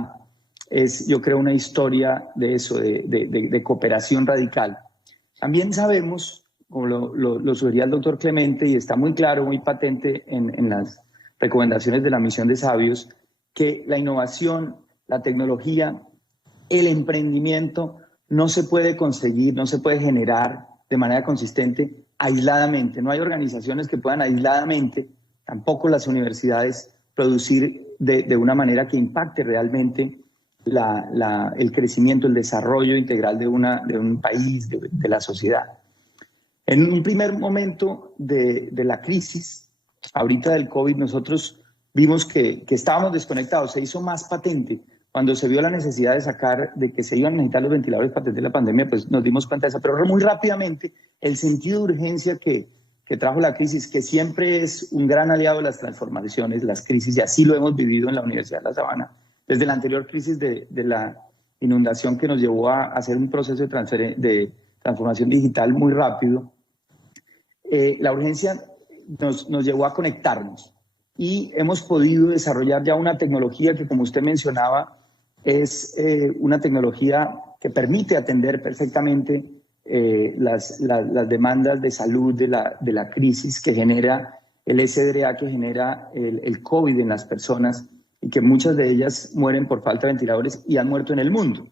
es, yo creo, una historia de eso, de cooperación radical. También sabemos, como lo sugería el doctor Clemente, y está muy claro, muy patente en las recomendaciones de la misión de sabios, que la innovación, la tecnología, el emprendimiento no se puede conseguir, no se puede generar de manera consistente aisladamente. No hay organizaciones que puedan aisladamente, tampoco las universidades, producir de una manera que impacte realmente el crecimiento, el desarrollo integral de un país, de la sociedad. En un primer momento de la crisis, ahorita del COVID, nosotros vimos que estábamos desconectados. Se hizo más patente cuando se vio la necesidad de que se iban a necesitar los ventiladores para atender la pandemia, pues nos dimos cuenta de eso. Pero muy rápidamente, el sentido de urgencia que trajo la crisis, que siempre es un gran aliado de las transformaciones, las crisis, y así lo hemos vivido en la Universidad de La Sabana, desde la anterior crisis de la inundación que nos llevó a hacer un proceso de transformación digital muy rápido. La urgencia nos llevó a conectarnos y hemos podido desarrollar ya una tecnología que, como usted mencionaba, es una tecnología que permite atender perfectamente las demandas de salud de la crisis que genera el SDRA, que genera el COVID en las personas, y que muchas de ellas mueren por falta de ventiladores y han muerto en el mundo.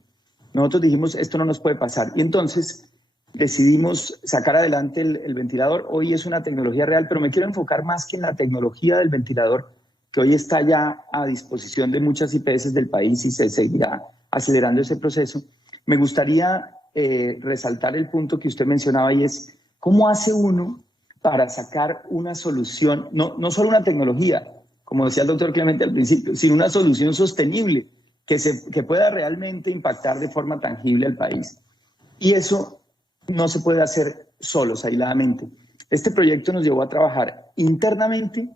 Nosotros dijimos, esto no nos puede pasar, y entonces decidimos sacar adelante el ventilador. Hoy es una tecnología real, pero me quiero enfocar más que en la tecnología del ventilador, que hoy está ya a disposición de muchas IPS del país y se seguirá acelerando ese proceso. Me gustaría resaltar el punto que usted mencionaba, y es cómo hace uno para sacar una solución, no solo una tecnología, como decía el doctor Clemente al principio, sino una solución sostenible que pueda realmente impactar de forma tangible al país. Y eso no se puede hacer solos, aisladamente. Este proyecto nos llevó a trabajar internamente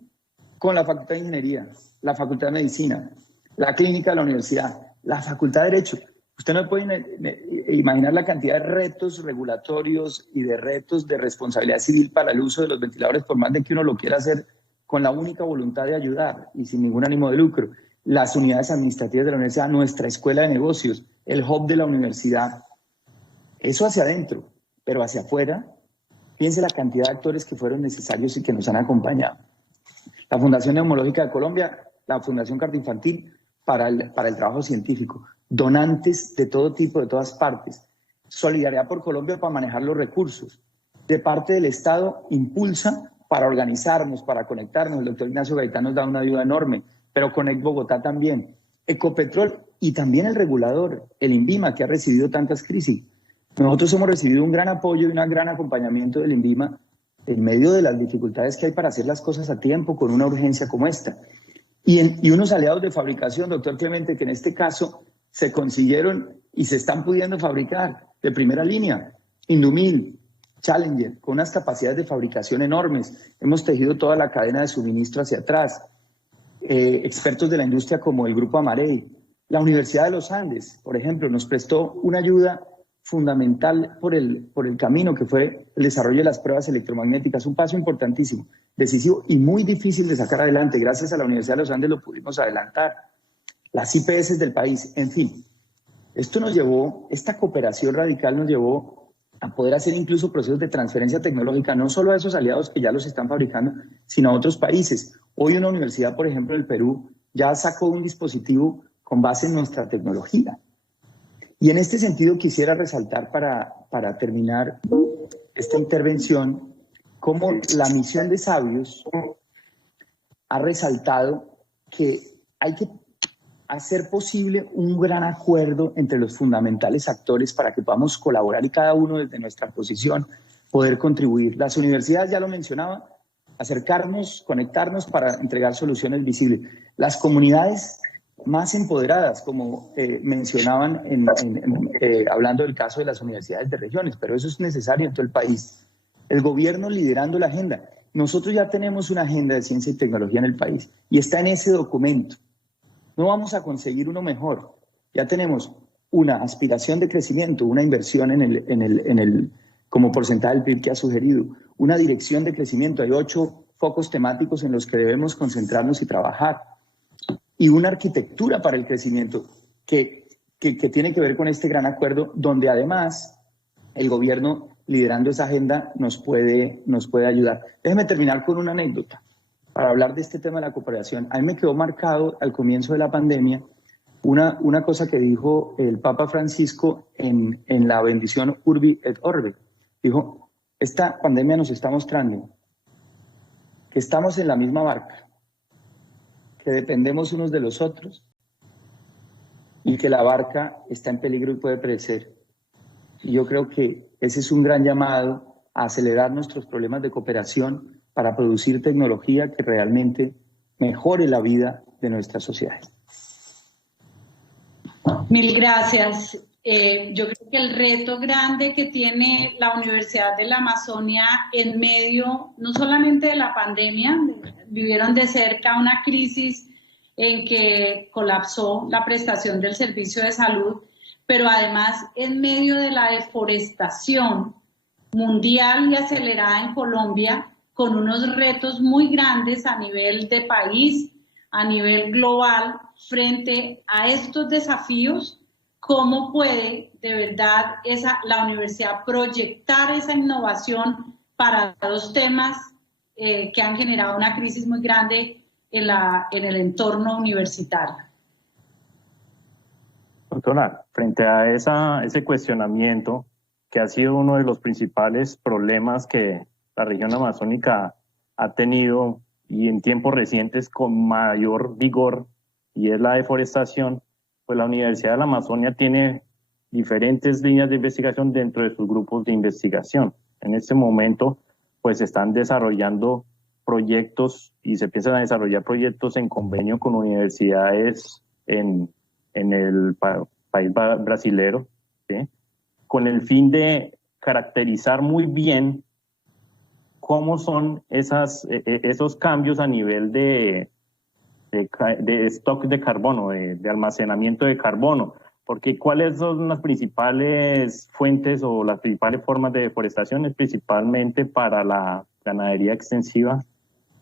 con la Facultad de Ingeniería, la Facultad de Medicina, la Clínica de la Universidad, la Facultad de Derecho. Usted no puede imaginar la cantidad de retos regulatorios y de retos de responsabilidad civil para el uso de los ventiladores, por más de que uno lo quiera hacer con la única voluntad de ayudar y sin ningún ánimo de lucro. Las unidades administrativas de la universidad, nuestra escuela de negocios, el hub de la universidad. Eso hacia adentro, pero hacia afuera, piense la cantidad de actores que fueron necesarios y que nos han acompañado. La Fundación Neumológica de Colombia, la Fundación Cardioinfantil para el trabajo científico, donantes de todo tipo, de todas partes. Solidaridad por Colombia para manejar los recursos. De parte del Estado, impulsa para organizarnos, para conectarnos. El doctor Ignacio Gaitán nos da una ayuda enorme, pero Conect Bogotá también. Ecopetrol y también el regulador, el INVIMA, que ha recibido tantas crisis. Nosotros hemos recibido un gran apoyo y un gran acompañamiento del INVIMA en medio de las dificultades que hay para hacer las cosas a tiempo con una urgencia como esta. Y unos aliados de fabricación, doctor Clemente, que en este caso se consiguieron y se están pudiendo fabricar de primera línea. Indumil, Challenger, con unas capacidades de fabricación enormes. Hemos tejido toda la cadena de suministro hacia atrás. Expertos de la industria como el Grupo Amarey. La Universidad de los Andes, por ejemplo, nos prestó una ayuda fundamental por el camino, que fue el desarrollo de las pruebas electromagnéticas, un paso importantísimo, decisivo y muy difícil de sacar adelante. Gracias a la Universidad de los Andes lo pudimos adelantar. Las IPS del país, en fin. Esta cooperación radical nos llevó a poder hacer incluso procesos de transferencia tecnológica, no solo a esos aliados que ya los están fabricando, sino a otros países. Hoy una universidad, por ejemplo, del Perú, ya sacó un dispositivo con base en nuestra tecnología. Y en este sentido quisiera resaltar para terminar esta intervención cómo la misión de sabios ha resaltado que hay que hacer posible un gran acuerdo entre los fundamentales actores para que podamos colaborar y cada uno desde nuestra posición poder contribuir. Las universidades, ya lo mencionaba, acercarnos, conectarnos para entregar soluciones visibles. Las comunidades más empoderadas, como mencionaban hablando del caso de las universidades de regiones, pero eso es necesario en todo el país. El gobierno liderando la agenda. Nosotros ya tenemos una agenda de ciencia y tecnología en el país y está en ese documento. No vamos a conseguir uno mejor, Ya tenemos una aspiración de crecimiento, una inversión como porcentaje del PIB que ha sugerido, una dirección de crecimiento. Hay 8 focos temáticos en los que debemos concentrarnos y trabajar, y una arquitectura para el crecimiento que tiene que ver con este gran acuerdo, donde además el gobierno, liderando esa agenda, nos puede ayudar. Déjeme terminar con una anécdota para hablar de este tema de la cooperación. A mí me quedó marcado al comienzo de la pandemia una cosa que dijo el Papa Francisco en la bendición Urbi et Orbe. Dijo, esta pandemia nos está mostrando que estamos en la misma barca, que dependemos unos de los otros y que la barca está en peligro y puede perecer. Y yo creo que ese es un gran llamado a acelerar nuestros problemas de cooperación para producir tecnología que realmente mejore la vida de nuestras sociedades. Mil gracias. Yo creo que el reto grande que tiene la Universidad de la Amazonia en medio, no solamente de la pandemia, vivieron de cerca una crisis en que colapsó la prestación del servicio de salud, pero además en medio de la deforestación mundial y acelerada en Colombia, con unos retos muy grandes a nivel de país, a nivel global, frente a estos desafíos, ¿cómo puede de verdad la universidad proyectar esa innovación para 2 temas que han generado una crisis muy grande en el entorno universitario? Doctora, frente a ese cuestionamiento, que ha sido uno de los principales problemas que la región amazónica ha tenido y en tiempos recientes con mayor vigor, y es la deforestación, pues la Universidad de la Amazonia tiene diferentes líneas de investigación dentro de sus grupos de investigación. En este momento, pues se están desarrollando proyectos y se empiezan a desarrollar proyectos en convenio con universidades en el país brasilero, ¿sí? Con el fin de caracterizar muy bien cómo son esos cambios a nivel de stock de carbono, de almacenamiento de carbono, porque ¿cuáles son las principales fuentes o las principales formas de deforestación? Es principalmente para la ganadería extensiva.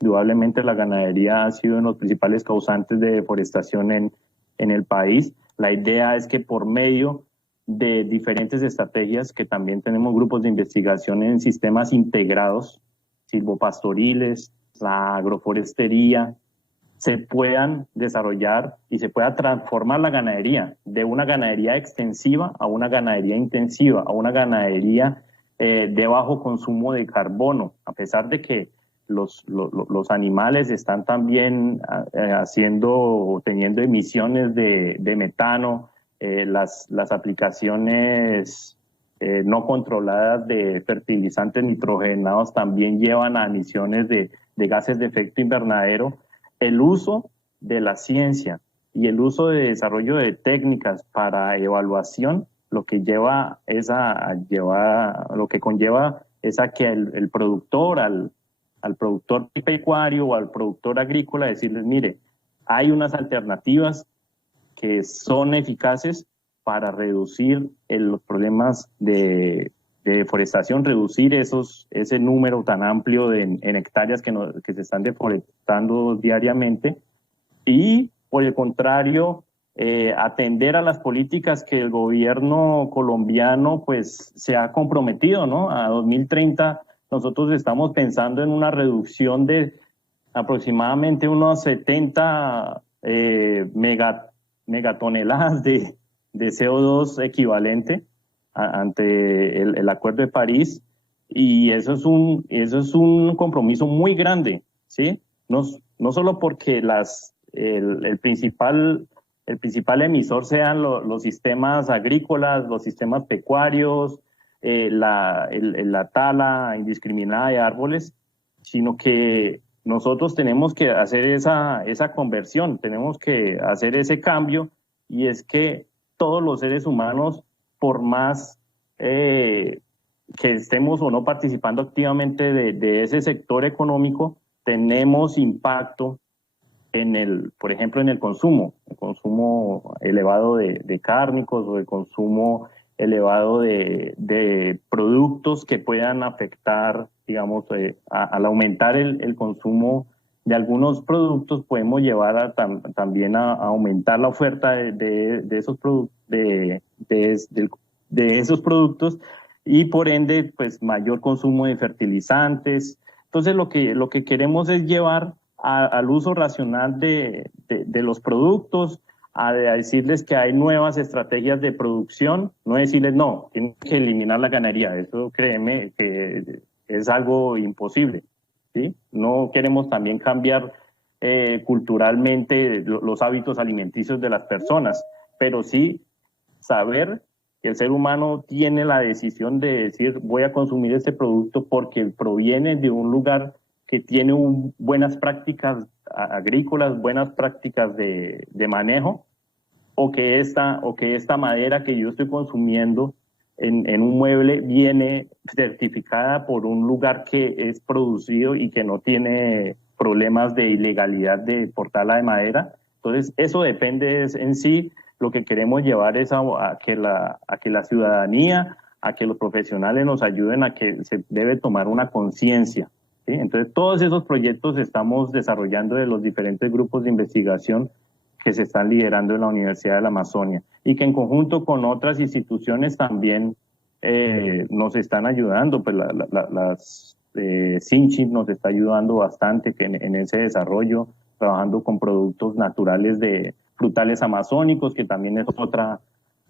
Indudablemente la ganadería ha sido uno de los principales causantes de deforestación en el país. La idea es que por medio de diferentes estrategias, que también tenemos grupos de investigación en sistemas integrados, silvopastoriles, la agroforestería, se puedan desarrollar y se pueda transformar la ganadería de una ganadería extensiva a una ganadería intensiva, a una ganadería de bajo consumo de carbono, a pesar de que los animales están también teniendo emisiones de metano, las aplicaciones no controladas de fertilizantes nitrogenados también llevan a emisiones de gases de efecto invernadero. El uso de la ciencia y el uso de desarrollo de técnicas para evaluación lo que conlleva es a que el productor, al productor pecuario o al productor agrícola, decirles, mire, hay unas alternativas que son eficaces para reducir los problemas de deforestación, reducir ese número tan amplio en hectáreas que se están deforestando diariamente, y por el contrario, atender a las políticas que el gobierno colombiano pues se ha comprometido, ¿no? A 2030 nosotros estamos pensando en una reducción de aproximadamente unos 70 megatoneladas de CO2 equivalente ante el Acuerdo de París, y eso es un compromiso muy grande, ¿sí? No solo porque el principal emisor sean los sistemas agrícolas, los sistemas pecuarios, la tala indiscriminada de árboles, sino que nosotros tenemos que hacer esa conversión, tenemos que hacer ese cambio, y es que todos los seres humanos, por más que estemos o no participando activamente de ese sector económico, tenemos impacto por ejemplo, en el consumo elevado de cárnicos o el consumo elevado de productos que puedan afectar, digamos, al aumentar el consumo de algunos productos, podemos llevar también a aumentar la oferta de esos productos y por ende, pues mayor consumo de fertilizantes. Entonces, lo que queremos es llevar al uso racional de los productos, a decirles que hay nuevas estrategias de producción, no decirles no, tienen que eliminar la ganadería. Eso, créeme, que es algo imposible, ¿sí? No queremos también cambiar culturalmente los hábitos alimenticios de las personas, pero sí saber que el ser humano tiene la decisión de decir voy a consumir este producto porque proviene de un lugar que tiene buenas prácticas agrícolas, buenas prácticas de manejo, o que esta madera que yo estoy consumiendo en un mueble viene certificada por un lugar que es producido y que no tiene problemas de ilegalidad de portarla de madera. Entonces, eso depende en sí. Lo que queremos llevar es a que la ciudadanía, a que los profesionales nos ayuden a que se debe tomar una conciencia, ¿sí? Entonces, todos esos proyectos estamos desarrollando de los diferentes grupos de investigación que se están liderando en la Universidad de la Amazonia y que en conjunto con otras instituciones también nos están ayudando. Pues las Sinchi nos está ayudando bastante en ese desarrollo, trabajando con productos naturales de frutales amazónicos, que también es otra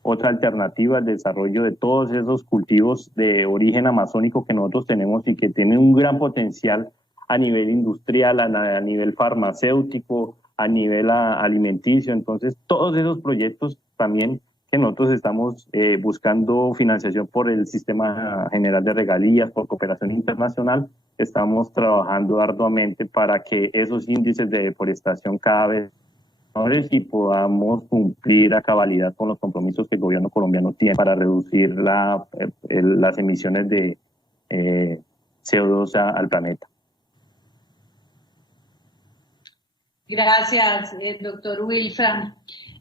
alternativa al desarrollo de todos esos cultivos de origen amazónico que nosotros tenemos y que tienen un gran potencial a nivel industrial, a nivel farmacéutico, a nivel alimenticio. Entonces, todos esos proyectos también que nosotros estamos buscando financiación por el Sistema General de Regalías, por cooperación internacional, estamos trabajando arduamente para que esos índices de deforestación cada vez menores y podamos cumplir a cabalidad con los compromisos que el gobierno colombiano tiene para reducir las emisiones de CO2 al planeta. Gracias, doctor Wilfran.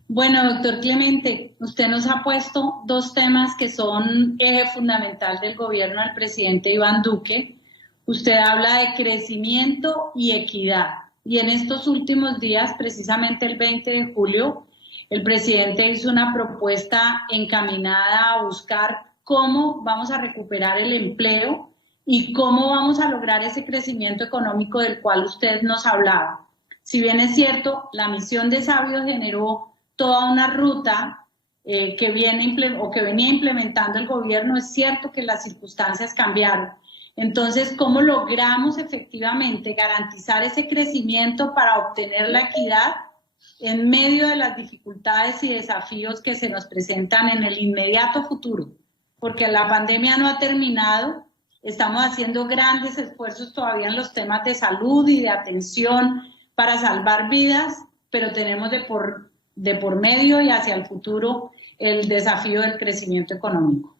Bueno, doctor Clemente, usted nos ha puesto dos temas que son eje fundamental del gobierno del presidente Iván Duque. Usted habla de crecimiento y equidad. Y en estos últimos días, precisamente el 20 de julio, el presidente hizo una propuesta encaminada a buscar cómo vamos a recuperar el empleo y cómo vamos a lograr ese crecimiento económico del cual usted nos hablaba. Si bien es cierto, la misión de Sabios generó toda una ruta que venía implementando el gobierno, es cierto que las circunstancias cambiaron. Entonces, ¿cómo logramos efectivamente garantizar ese crecimiento para obtener la equidad en medio de las dificultades y desafíos que se nos presentan en el inmediato futuro? Porque la pandemia no ha terminado, estamos haciendo grandes esfuerzos todavía en los temas de salud y de atención para salvar vidas, pero tenemos de por medio y hacia el futuro el desafío del crecimiento económico.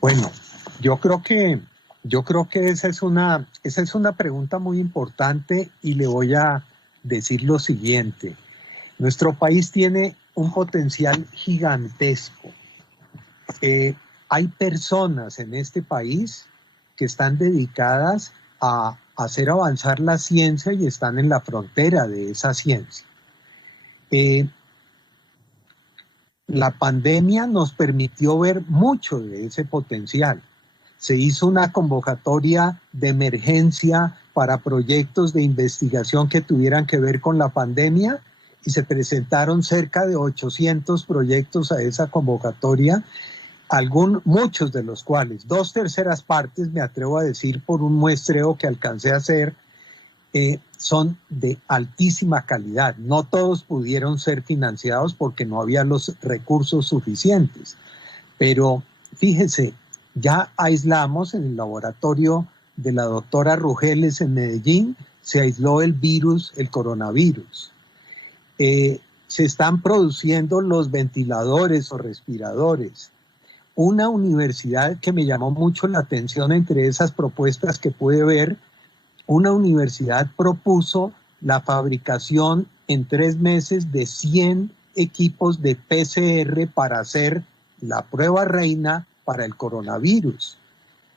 Bueno, yo creo que esa es una pregunta muy importante y le voy a decir lo siguiente. Nuestro país tiene un potencial gigantesco. Hay personas en este país que están dedicadas a hacer avanzar la ciencia y están en la frontera de esa ciencia. La pandemia nos permitió ver mucho de ese potencial. Se hizo una convocatoria de emergencia para proyectos de investigación que tuvieran que ver con la pandemia y se presentaron cerca de 800 proyectos a esa convocatoria, muchos de los cuales, 2/3 partes, me atrevo a decir por un muestreo que alcancé a hacer, son de altísima calidad. No todos pudieron ser financiados porque no había los recursos suficientes. Pero fíjese, ya aislamos en el laboratorio de la doctora Rugeles en Medellín, se aisló el coronavirus. Se están produciendo los ventiladores o respiradores. una universidad que me llamó mucho la atención entre esas propuestas que pude ver, una universidad propuso la fabricación en 3 meses de 100 equipos de PCR para hacer la prueba reina para el coronavirus.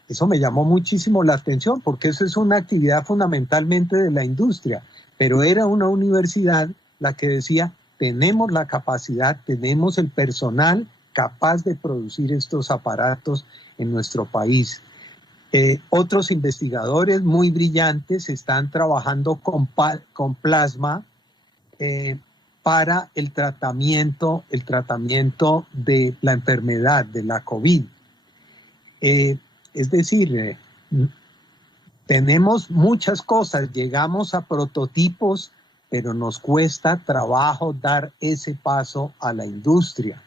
Eso me llamó muchísimo la atención porque eso es una actividad fundamentalmente de la industria, pero era una universidad la que decía, tenemos la capacidad, tenemos el personal capaz de producir estos aparatos en nuestro país. Otros investigadores muy brillantes están trabajando con plasma para el tratamiento de la enfermedad, de la COVID. Es decir, tenemos muchas cosas, llegamos a prototipos, pero nos cuesta trabajo dar ese paso a la industria.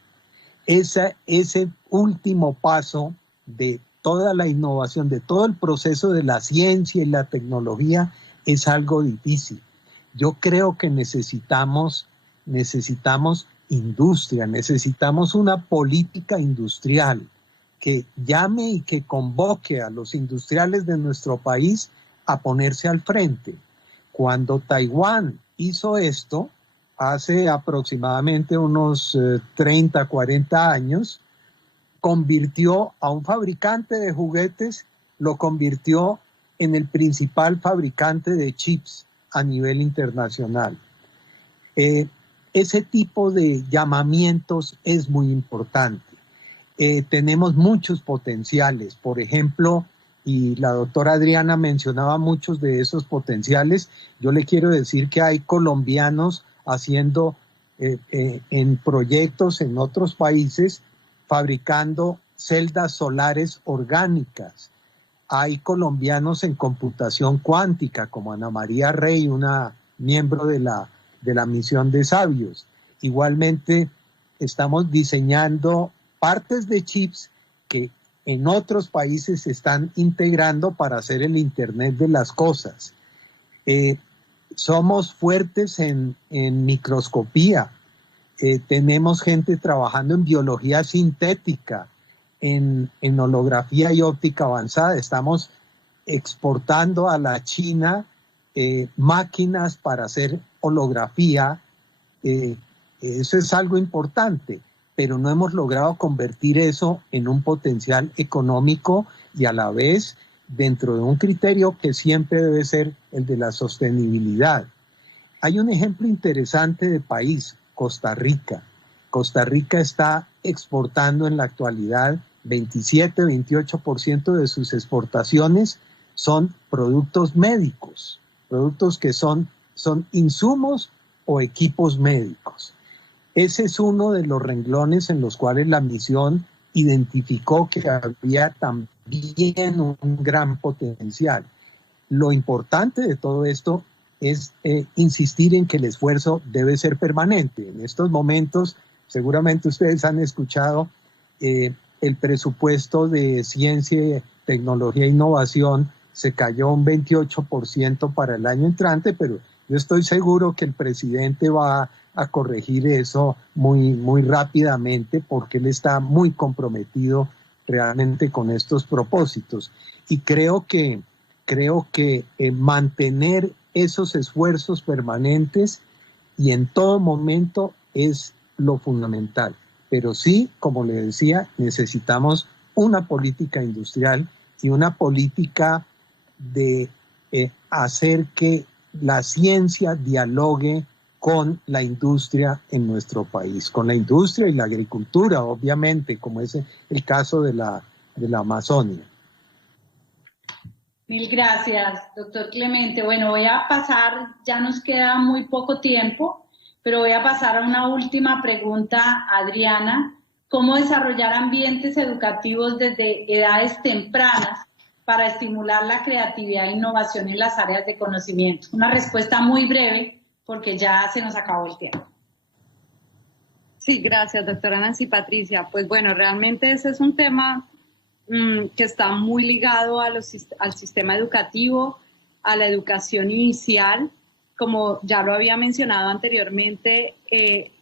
Ese último paso de toda la innovación, de todo el proceso de la ciencia y la tecnología es algo difícil. Yo creo que necesitamos industria, necesitamos una política industrial que llame y que convoque a los industriales de nuestro país a ponerse al frente. Cuando Taiwán hizo esto, hace aproximadamente unos 30, 40 años, convirtió a un fabricante de juguetes, lo convirtió en el principal fabricante de chips a nivel internacional. Ese tipo de llamamientos es muy importante. Tenemos muchos potenciales, por ejemplo, y la doctora Adriana mencionaba muchos de esos potenciales. Yo le quiero decir que hay colombianos haciendo en proyectos en otros países, fabricando celdas solares orgánicas. Hay colombianos en computación cuántica, como Ana María Rey, una miembro de la misión de Sabios. Igualmente, estamos diseñando partes de chips que en otros países se están integrando para hacer el Internet de las cosas. Somos fuertes en microscopía. Tenemos gente trabajando en biología sintética, en holografía y óptica avanzada. Estamos exportando a la China máquinas para hacer holografía. Eso es algo importante, pero no hemos logrado convertir eso en un potencial económico y a la vez dentro de un criterio que siempre debe ser el de la sostenibilidad. Hay un ejemplo interesante de país, Costa Rica. Costa Rica está exportando en la actualidad 27-28% de sus exportaciones son productos médicos, productos que son insumos o equipos médicos. Ese es uno de los renglones en los cuales la misión identificó que había también un gran potencial. Lo importante de todo esto es insistir en que el esfuerzo debe ser permanente. En estos momentos, seguramente ustedes han escuchado el presupuesto de ciencia, tecnología e innovación se cayó un 28% para el año entrante, pero yo estoy seguro que el presidente va a corregir eso muy rápidamente porque él está muy comprometido realmente con estos propósitos. Y creo que mantener esos esfuerzos permanentes y en todo momento es lo fundamental. Pero sí, como le decía, necesitamos una política industrial y una política de hacer que la ciencia dialogue con la industria en nuestro país, con la industria y la agricultura, obviamente, como es el caso de la Amazonia. Mil gracias, doctor Clemente. Bueno, voy a pasar, ya nos queda muy poco tiempo, pero voy a pasar a una última pregunta, Adriana. ¿Cómo desarrollar ambientes educativos desde edades tempranas para estimular la creatividad e innovación en las áreas de conocimiento? Una respuesta muy breve, porque ya se nos acabó el tiempo. Sí, gracias, doctora Nancy Patricia. Pues bueno, realmente ese es un tema que está muy ligado al sistema educativo, a la educación inicial. Como ya lo había mencionado anteriormente,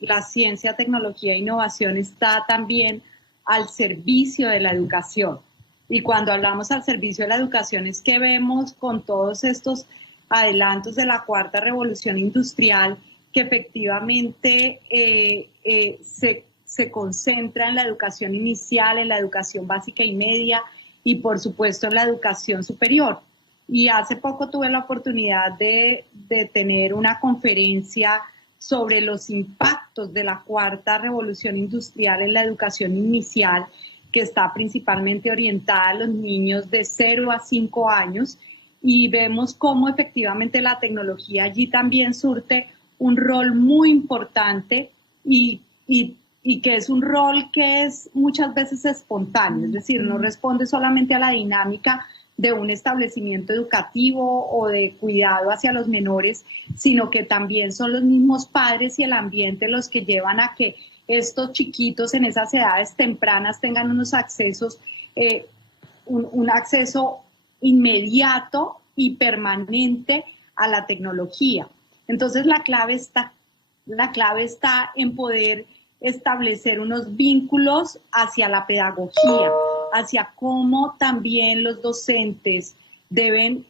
la ciencia, tecnología e innovación está también al servicio de la educación. Y cuando hablamos al servicio de la educación es que vemos con todos estos adelantos de la cuarta revolución industrial que efectivamente se concentra en la educación inicial, en la educación básica y media y por supuesto en la educación superior. Y hace poco tuve la oportunidad de tener una conferencia sobre los impactos de la cuarta revolución industrial en la educación inicial, que está principalmente orientada a los niños de 0 a 5 años, y vemos cómo efectivamente la tecnología allí también surte un rol muy importante y que es un rol que es muchas veces espontáneo, es decir, no responde solamente a la dinámica de un establecimiento educativo o de cuidado hacia los menores, sino que también son los mismos padres y el ambiente los que llevan a que estos chiquitos en esas edades tempranas tengan unos accesos, un acceso inmediato y permanente a la tecnología. Entonces la clave está en poder establecer unos vínculos hacia la pedagogía, hacia cómo también los docentes deben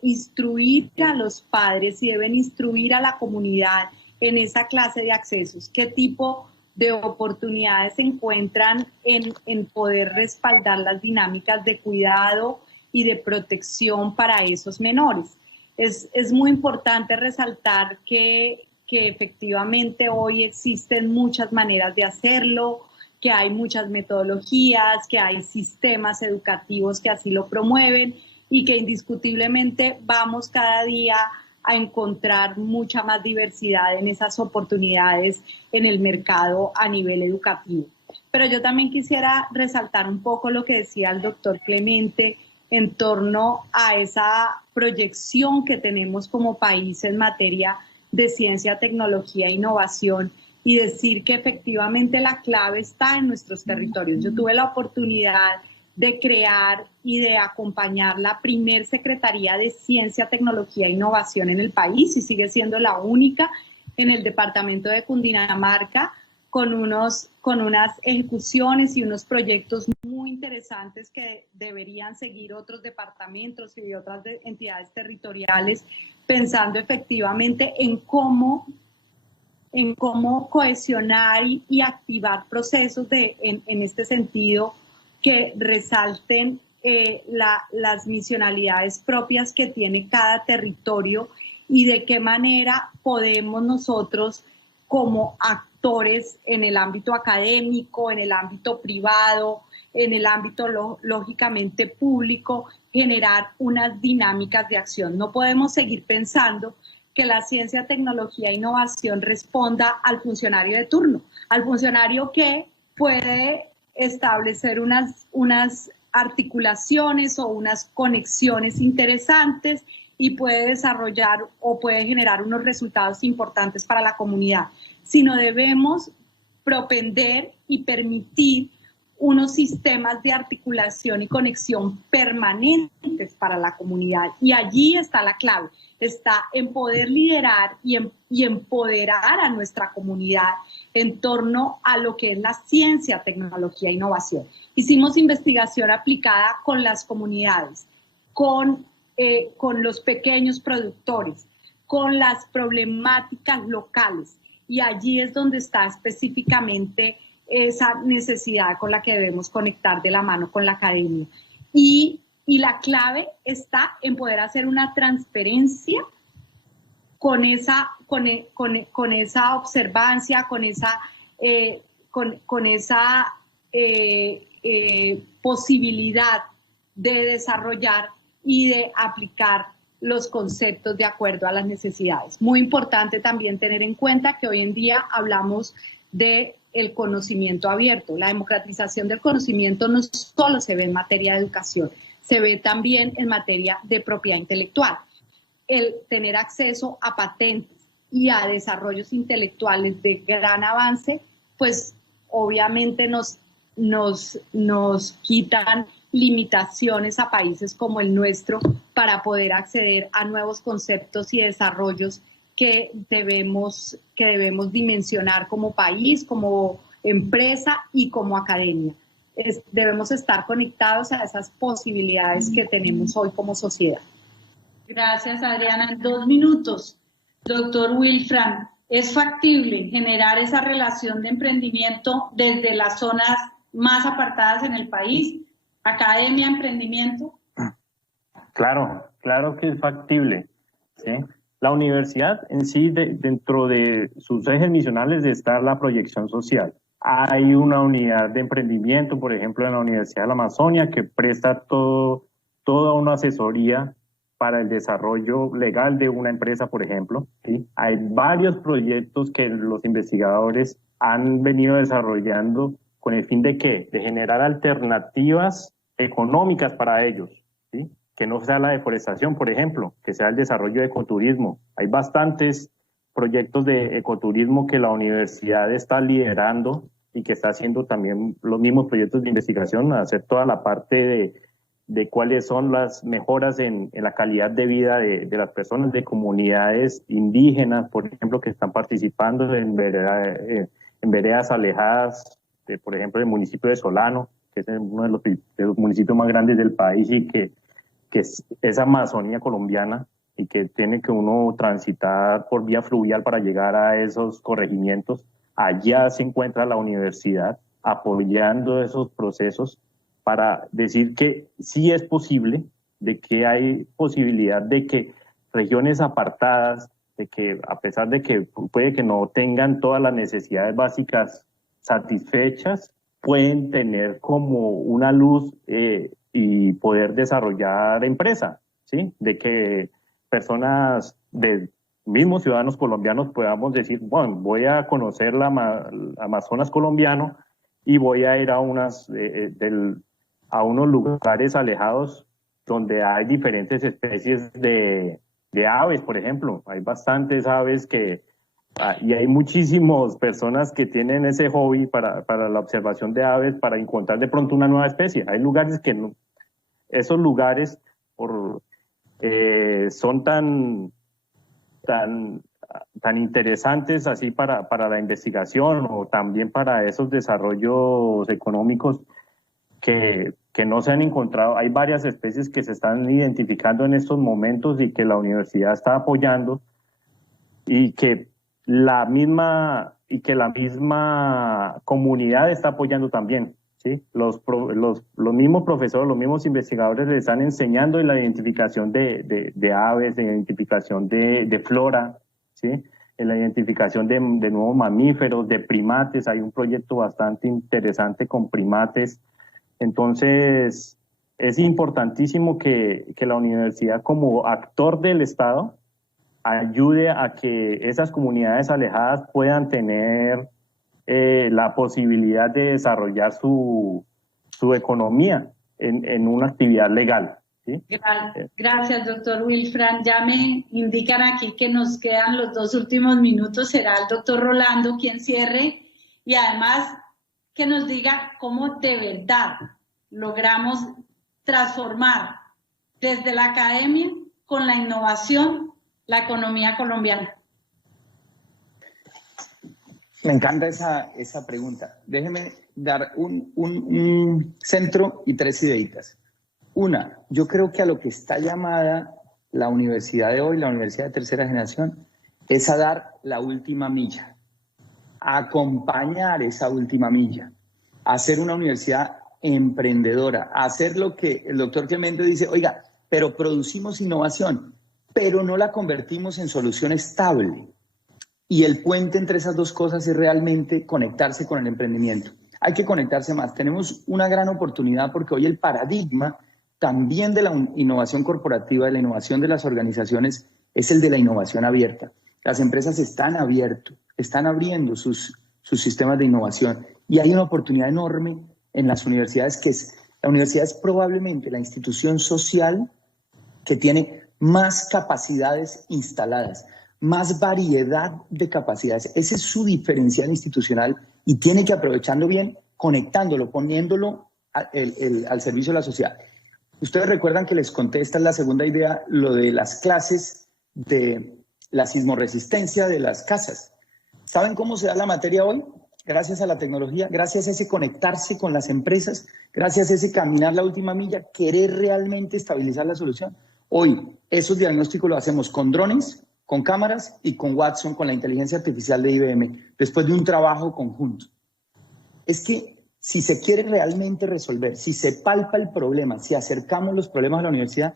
instruir a los padres y deben instruir a la comunidad en esa clase de accesos, qué tipo de oportunidades se encuentran en poder respaldar las dinámicas de cuidado y de protección para esos menores. Es muy importante resaltar que efectivamente hoy existen muchas maneras de hacerlo, que hay muchas metodologías, que hay sistemas educativos que así lo promueven y que indiscutiblemente vamos cada día a encontrar mucha más diversidad en esas oportunidades en el mercado a nivel educativo. Pero yo también quisiera resaltar un poco lo que decía el doctor Clemente en torno a esa proyección que tenemos como país en materia de ciencia, tecnología e innovación, y decir que efectivamente la clave está en nuestros territorios. Yo tuve la oportunidad de crear y de acompañar la primer Secretaría de Ciencia, Tecnología e Innovación en el país, y sigue siendo la única en el departamento de Cundinamarca, con unas ejecuciones y unos proyectos muy interesantes que deberían seguir otros departamentos y otras entidades territoriales, pensando efectivamente en cómo cohesionar y activar procesos en este sentido que resalten las misionalidades propias que tiene cada territorio y de qué manera podemos nosotros como actores en el ámbito académico, en el ámbito privado, en el ámbito lógicamente público, generar unas dinámicas de acción. No podemos seguir pensando que la ciencia, tecnología e innovación responda al funcionario de turno, al funcionario que puede establecer unas articulaciones o unas conexiones interesantes y puede desarrollar o puede generar unos resultados importantes para la comunidad, sino debemos propender y permitir unos sistemas de articulación y conexión permanentes para la comunidad. Y allí está la clave, está en poder liderar y empoderar a nuestra comunidad en torno a lo que es la ciencia, tecnología e innovación. Hicimos investigación aplicada con las comunidades, con los pequeños productores, con las problemáticas locales, y allí es donde está específicamente esa necesidad con la que debemos conectar de la mano con la academia. Y la clave está en poder hacer una transferencia con esa observancia, con esa posibilidad de desarrollar y de aplicar los conceptos de acuerdo a las necesidades. Muy importante también tener en cuenta que hoy en día hablamos de el conocimiento abierto. La democratización del conocimiento no solo se ve en materia de educación, se ve también en materia de propiedad intelectual. El tener acceso a patentes y a desarrollos intelectuales de gran avance, pues obviamente nos quitan limitaciones a países como el nuestro para poder acceder a nuevos conceptos y desarrollos que debemos dimensionar como país, como empresa y como academia. Debemos estar conectados a esas posibilidades que tenemos hoy como sociedad. Gracias, Adriana. En 2 minutos, doctor Wilfran, ¿es factible generar esa relación de emprendimiento desde las zonas más apartadas en el país? Academia, emprendimiento. Claro, claro que es factible, ¿sí? La universidad en sí, dentro de sus ejes misionales está la proyección social. Hay una unidad de emprendimiento, por ejemplo, en la Universidad de la Amazonia, que presta toda una asesoría para el desarrollo legal de una empresa, por ejemplo, ¿sí? Hay varios proyectos que los investigadores han venido desarrollando con el fin de ¿qué? De generar alternativas económicas para ellos, ¿sí? Que no sea la deforestación, por ejemplo, que sea el desarrollo de ecoturismo. Hay bastantes proyectos de ecoturismo que la universidad está liderando y que está haciendo también los mismos proyectos de investigación, hacer toda la parte de cuáles son las mejoras en la calidad de vida de las personas de comunidades indígenas, por ejemplo, que están participando en veredas alejadas, por ejemplo, del municipio de Solano, que es uno de los municipios más grandes del país y que es Amazonía colombiana y que tiene que uno transitar por vía fluvial para llegar a esos corregimientos. Allá se encuentra la universidad apoyando esos procesos para decir que sí es posible, de que hay posibilidad de que regiones apartadas, de que a pesar de que puede que no tengan todas las necesidades básicas satisfechas, pueden tener como una luz y poder desarrollar empresa, ¿sí? De que personas de mismos ciudadanos colombianos podamos decir, bueno, voy a conocer la Amazonas colombiano y voy a ir a unos lugares alejados donde hay diferentes especies de aves, por ejemplo. Hay bastantes aves y hay muchísimas personas que tienen ese hobby para la observación de aves, para encontrar de pronto una nueva especie. Hay lugares que no, esos lugares son tan interesantes así para la investigación o también para esos desarrollos económicos que no se han encontrado. Hay varias especies que se están identificando en estos momentos y que la universidad está apoyando y que la misma comunidad está apoyando también, ¿sí? Los mismos profesores, los mismos investigadores les están enseñando en la identificación de aves, en la identificación de flora, ¿sí? En la identificación de nuevos mamíferos, de primates. Hay un proyecto bastante interesante con primates. Entonces, es importantísimo que la universidad como actor del Estado ayude a que esas comunidades alejadas puedan tener la posibilidad de desarrollar su economía en una actividad legal, ¿sí? Gracias, doctor Wilfran. Ya me indican aquí que nos quedan los 2 últimos minutos. Será el doctor Rolando quien cierre y además que nos diga cómo de verdad logramos transformar desde la academia con la innovación la economía colombiana. Me encanta esa pregunta. Déjeme dar un centro y 3 ideitas. Una, yo creo que a lo que está llamada la universidad de hoy, la universidad de tercera generación, es a dar la última milla, a acompañar esa última milla, a ser una universidad emprendedora, a hacer lo que el doctor Clemente dice, oiga, pero producimos innovación, pero no la convertimos en solución estable. Y el puente entre esas dos cosas es realmente conectarse con el emprendimiento. Hay que conectarse más. Tenemos una gran oportunidad porque hoy el paradigma también de la innovación corporativa, de la innovación de las organizaciones, es el de la innovación abierta. Las empresas están abriendo sus sistemas de innovación y hay una oportunidad enorme en las universidades, la universidad es probablemente la institución social que tiene más capacidades instaladas, más variedad de capacidades. Ese es su diferencial institucional y tiene que aprovecharlo bien, conectándolo, poniéndolo al servicio de la sociedad. Ustedes recuerdan que les conté, esta es la segunda idea, lo de las clases de la sismoresistencia de las casas. ¿Saben cómo se da la materia hoy? gracias a la tecnología, gracias a ese conectarse con las empresas, gracias a ese caminar la última milla, querer realmente estabilizar la solución. Hoy, esos diagnósticos los hacemos con drones, con cámaras y con Watson, con la inteligencia artificial de IBM, después de un trabajo conjunto. Es que si se quiere realmente resolver, si se palpa el problema, si acercamos los problemas a la universidad,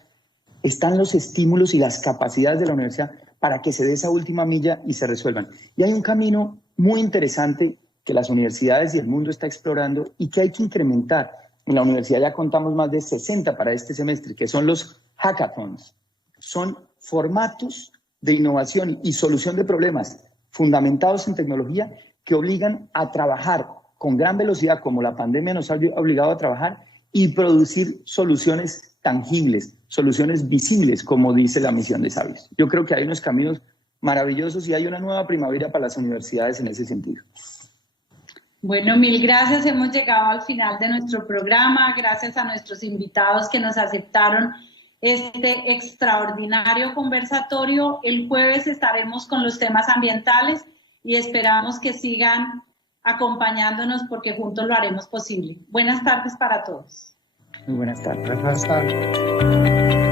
están los estímulos y las capacidades de la universidad para que se dé esa última milla y se resuelvan. Y hay un camino muy interesante que las universidades y el mundo está explorando y que hay que incrementar. En la universidad ya contamos más de 60 para este semestre, que son los hackathons. Son formatos de innovación y solución de problemas fundamentados en tecnología que obligan a trabajar con gran velocidad, como la pandemia nos ha obligado a trabajar, y producir soluciones tangibles, soluciones visibles, como dice la misión de Sabios. Yo creo que hay unos caminos maravillosos y hay una nueva primavera para las universidades en ese sentido. Bueno, mil gracias. Hemos llegado al final de nuestro programa. Gracias a nuestros invitados que nos aceptaron este extraordinario conversatorio. El jueves estaremos con los temas ambientales y esperamos que sigan acompañándonos porque juntos lo haremos posible. Buenas tardes para todos. Muy buenas tardes. Buenas tardes.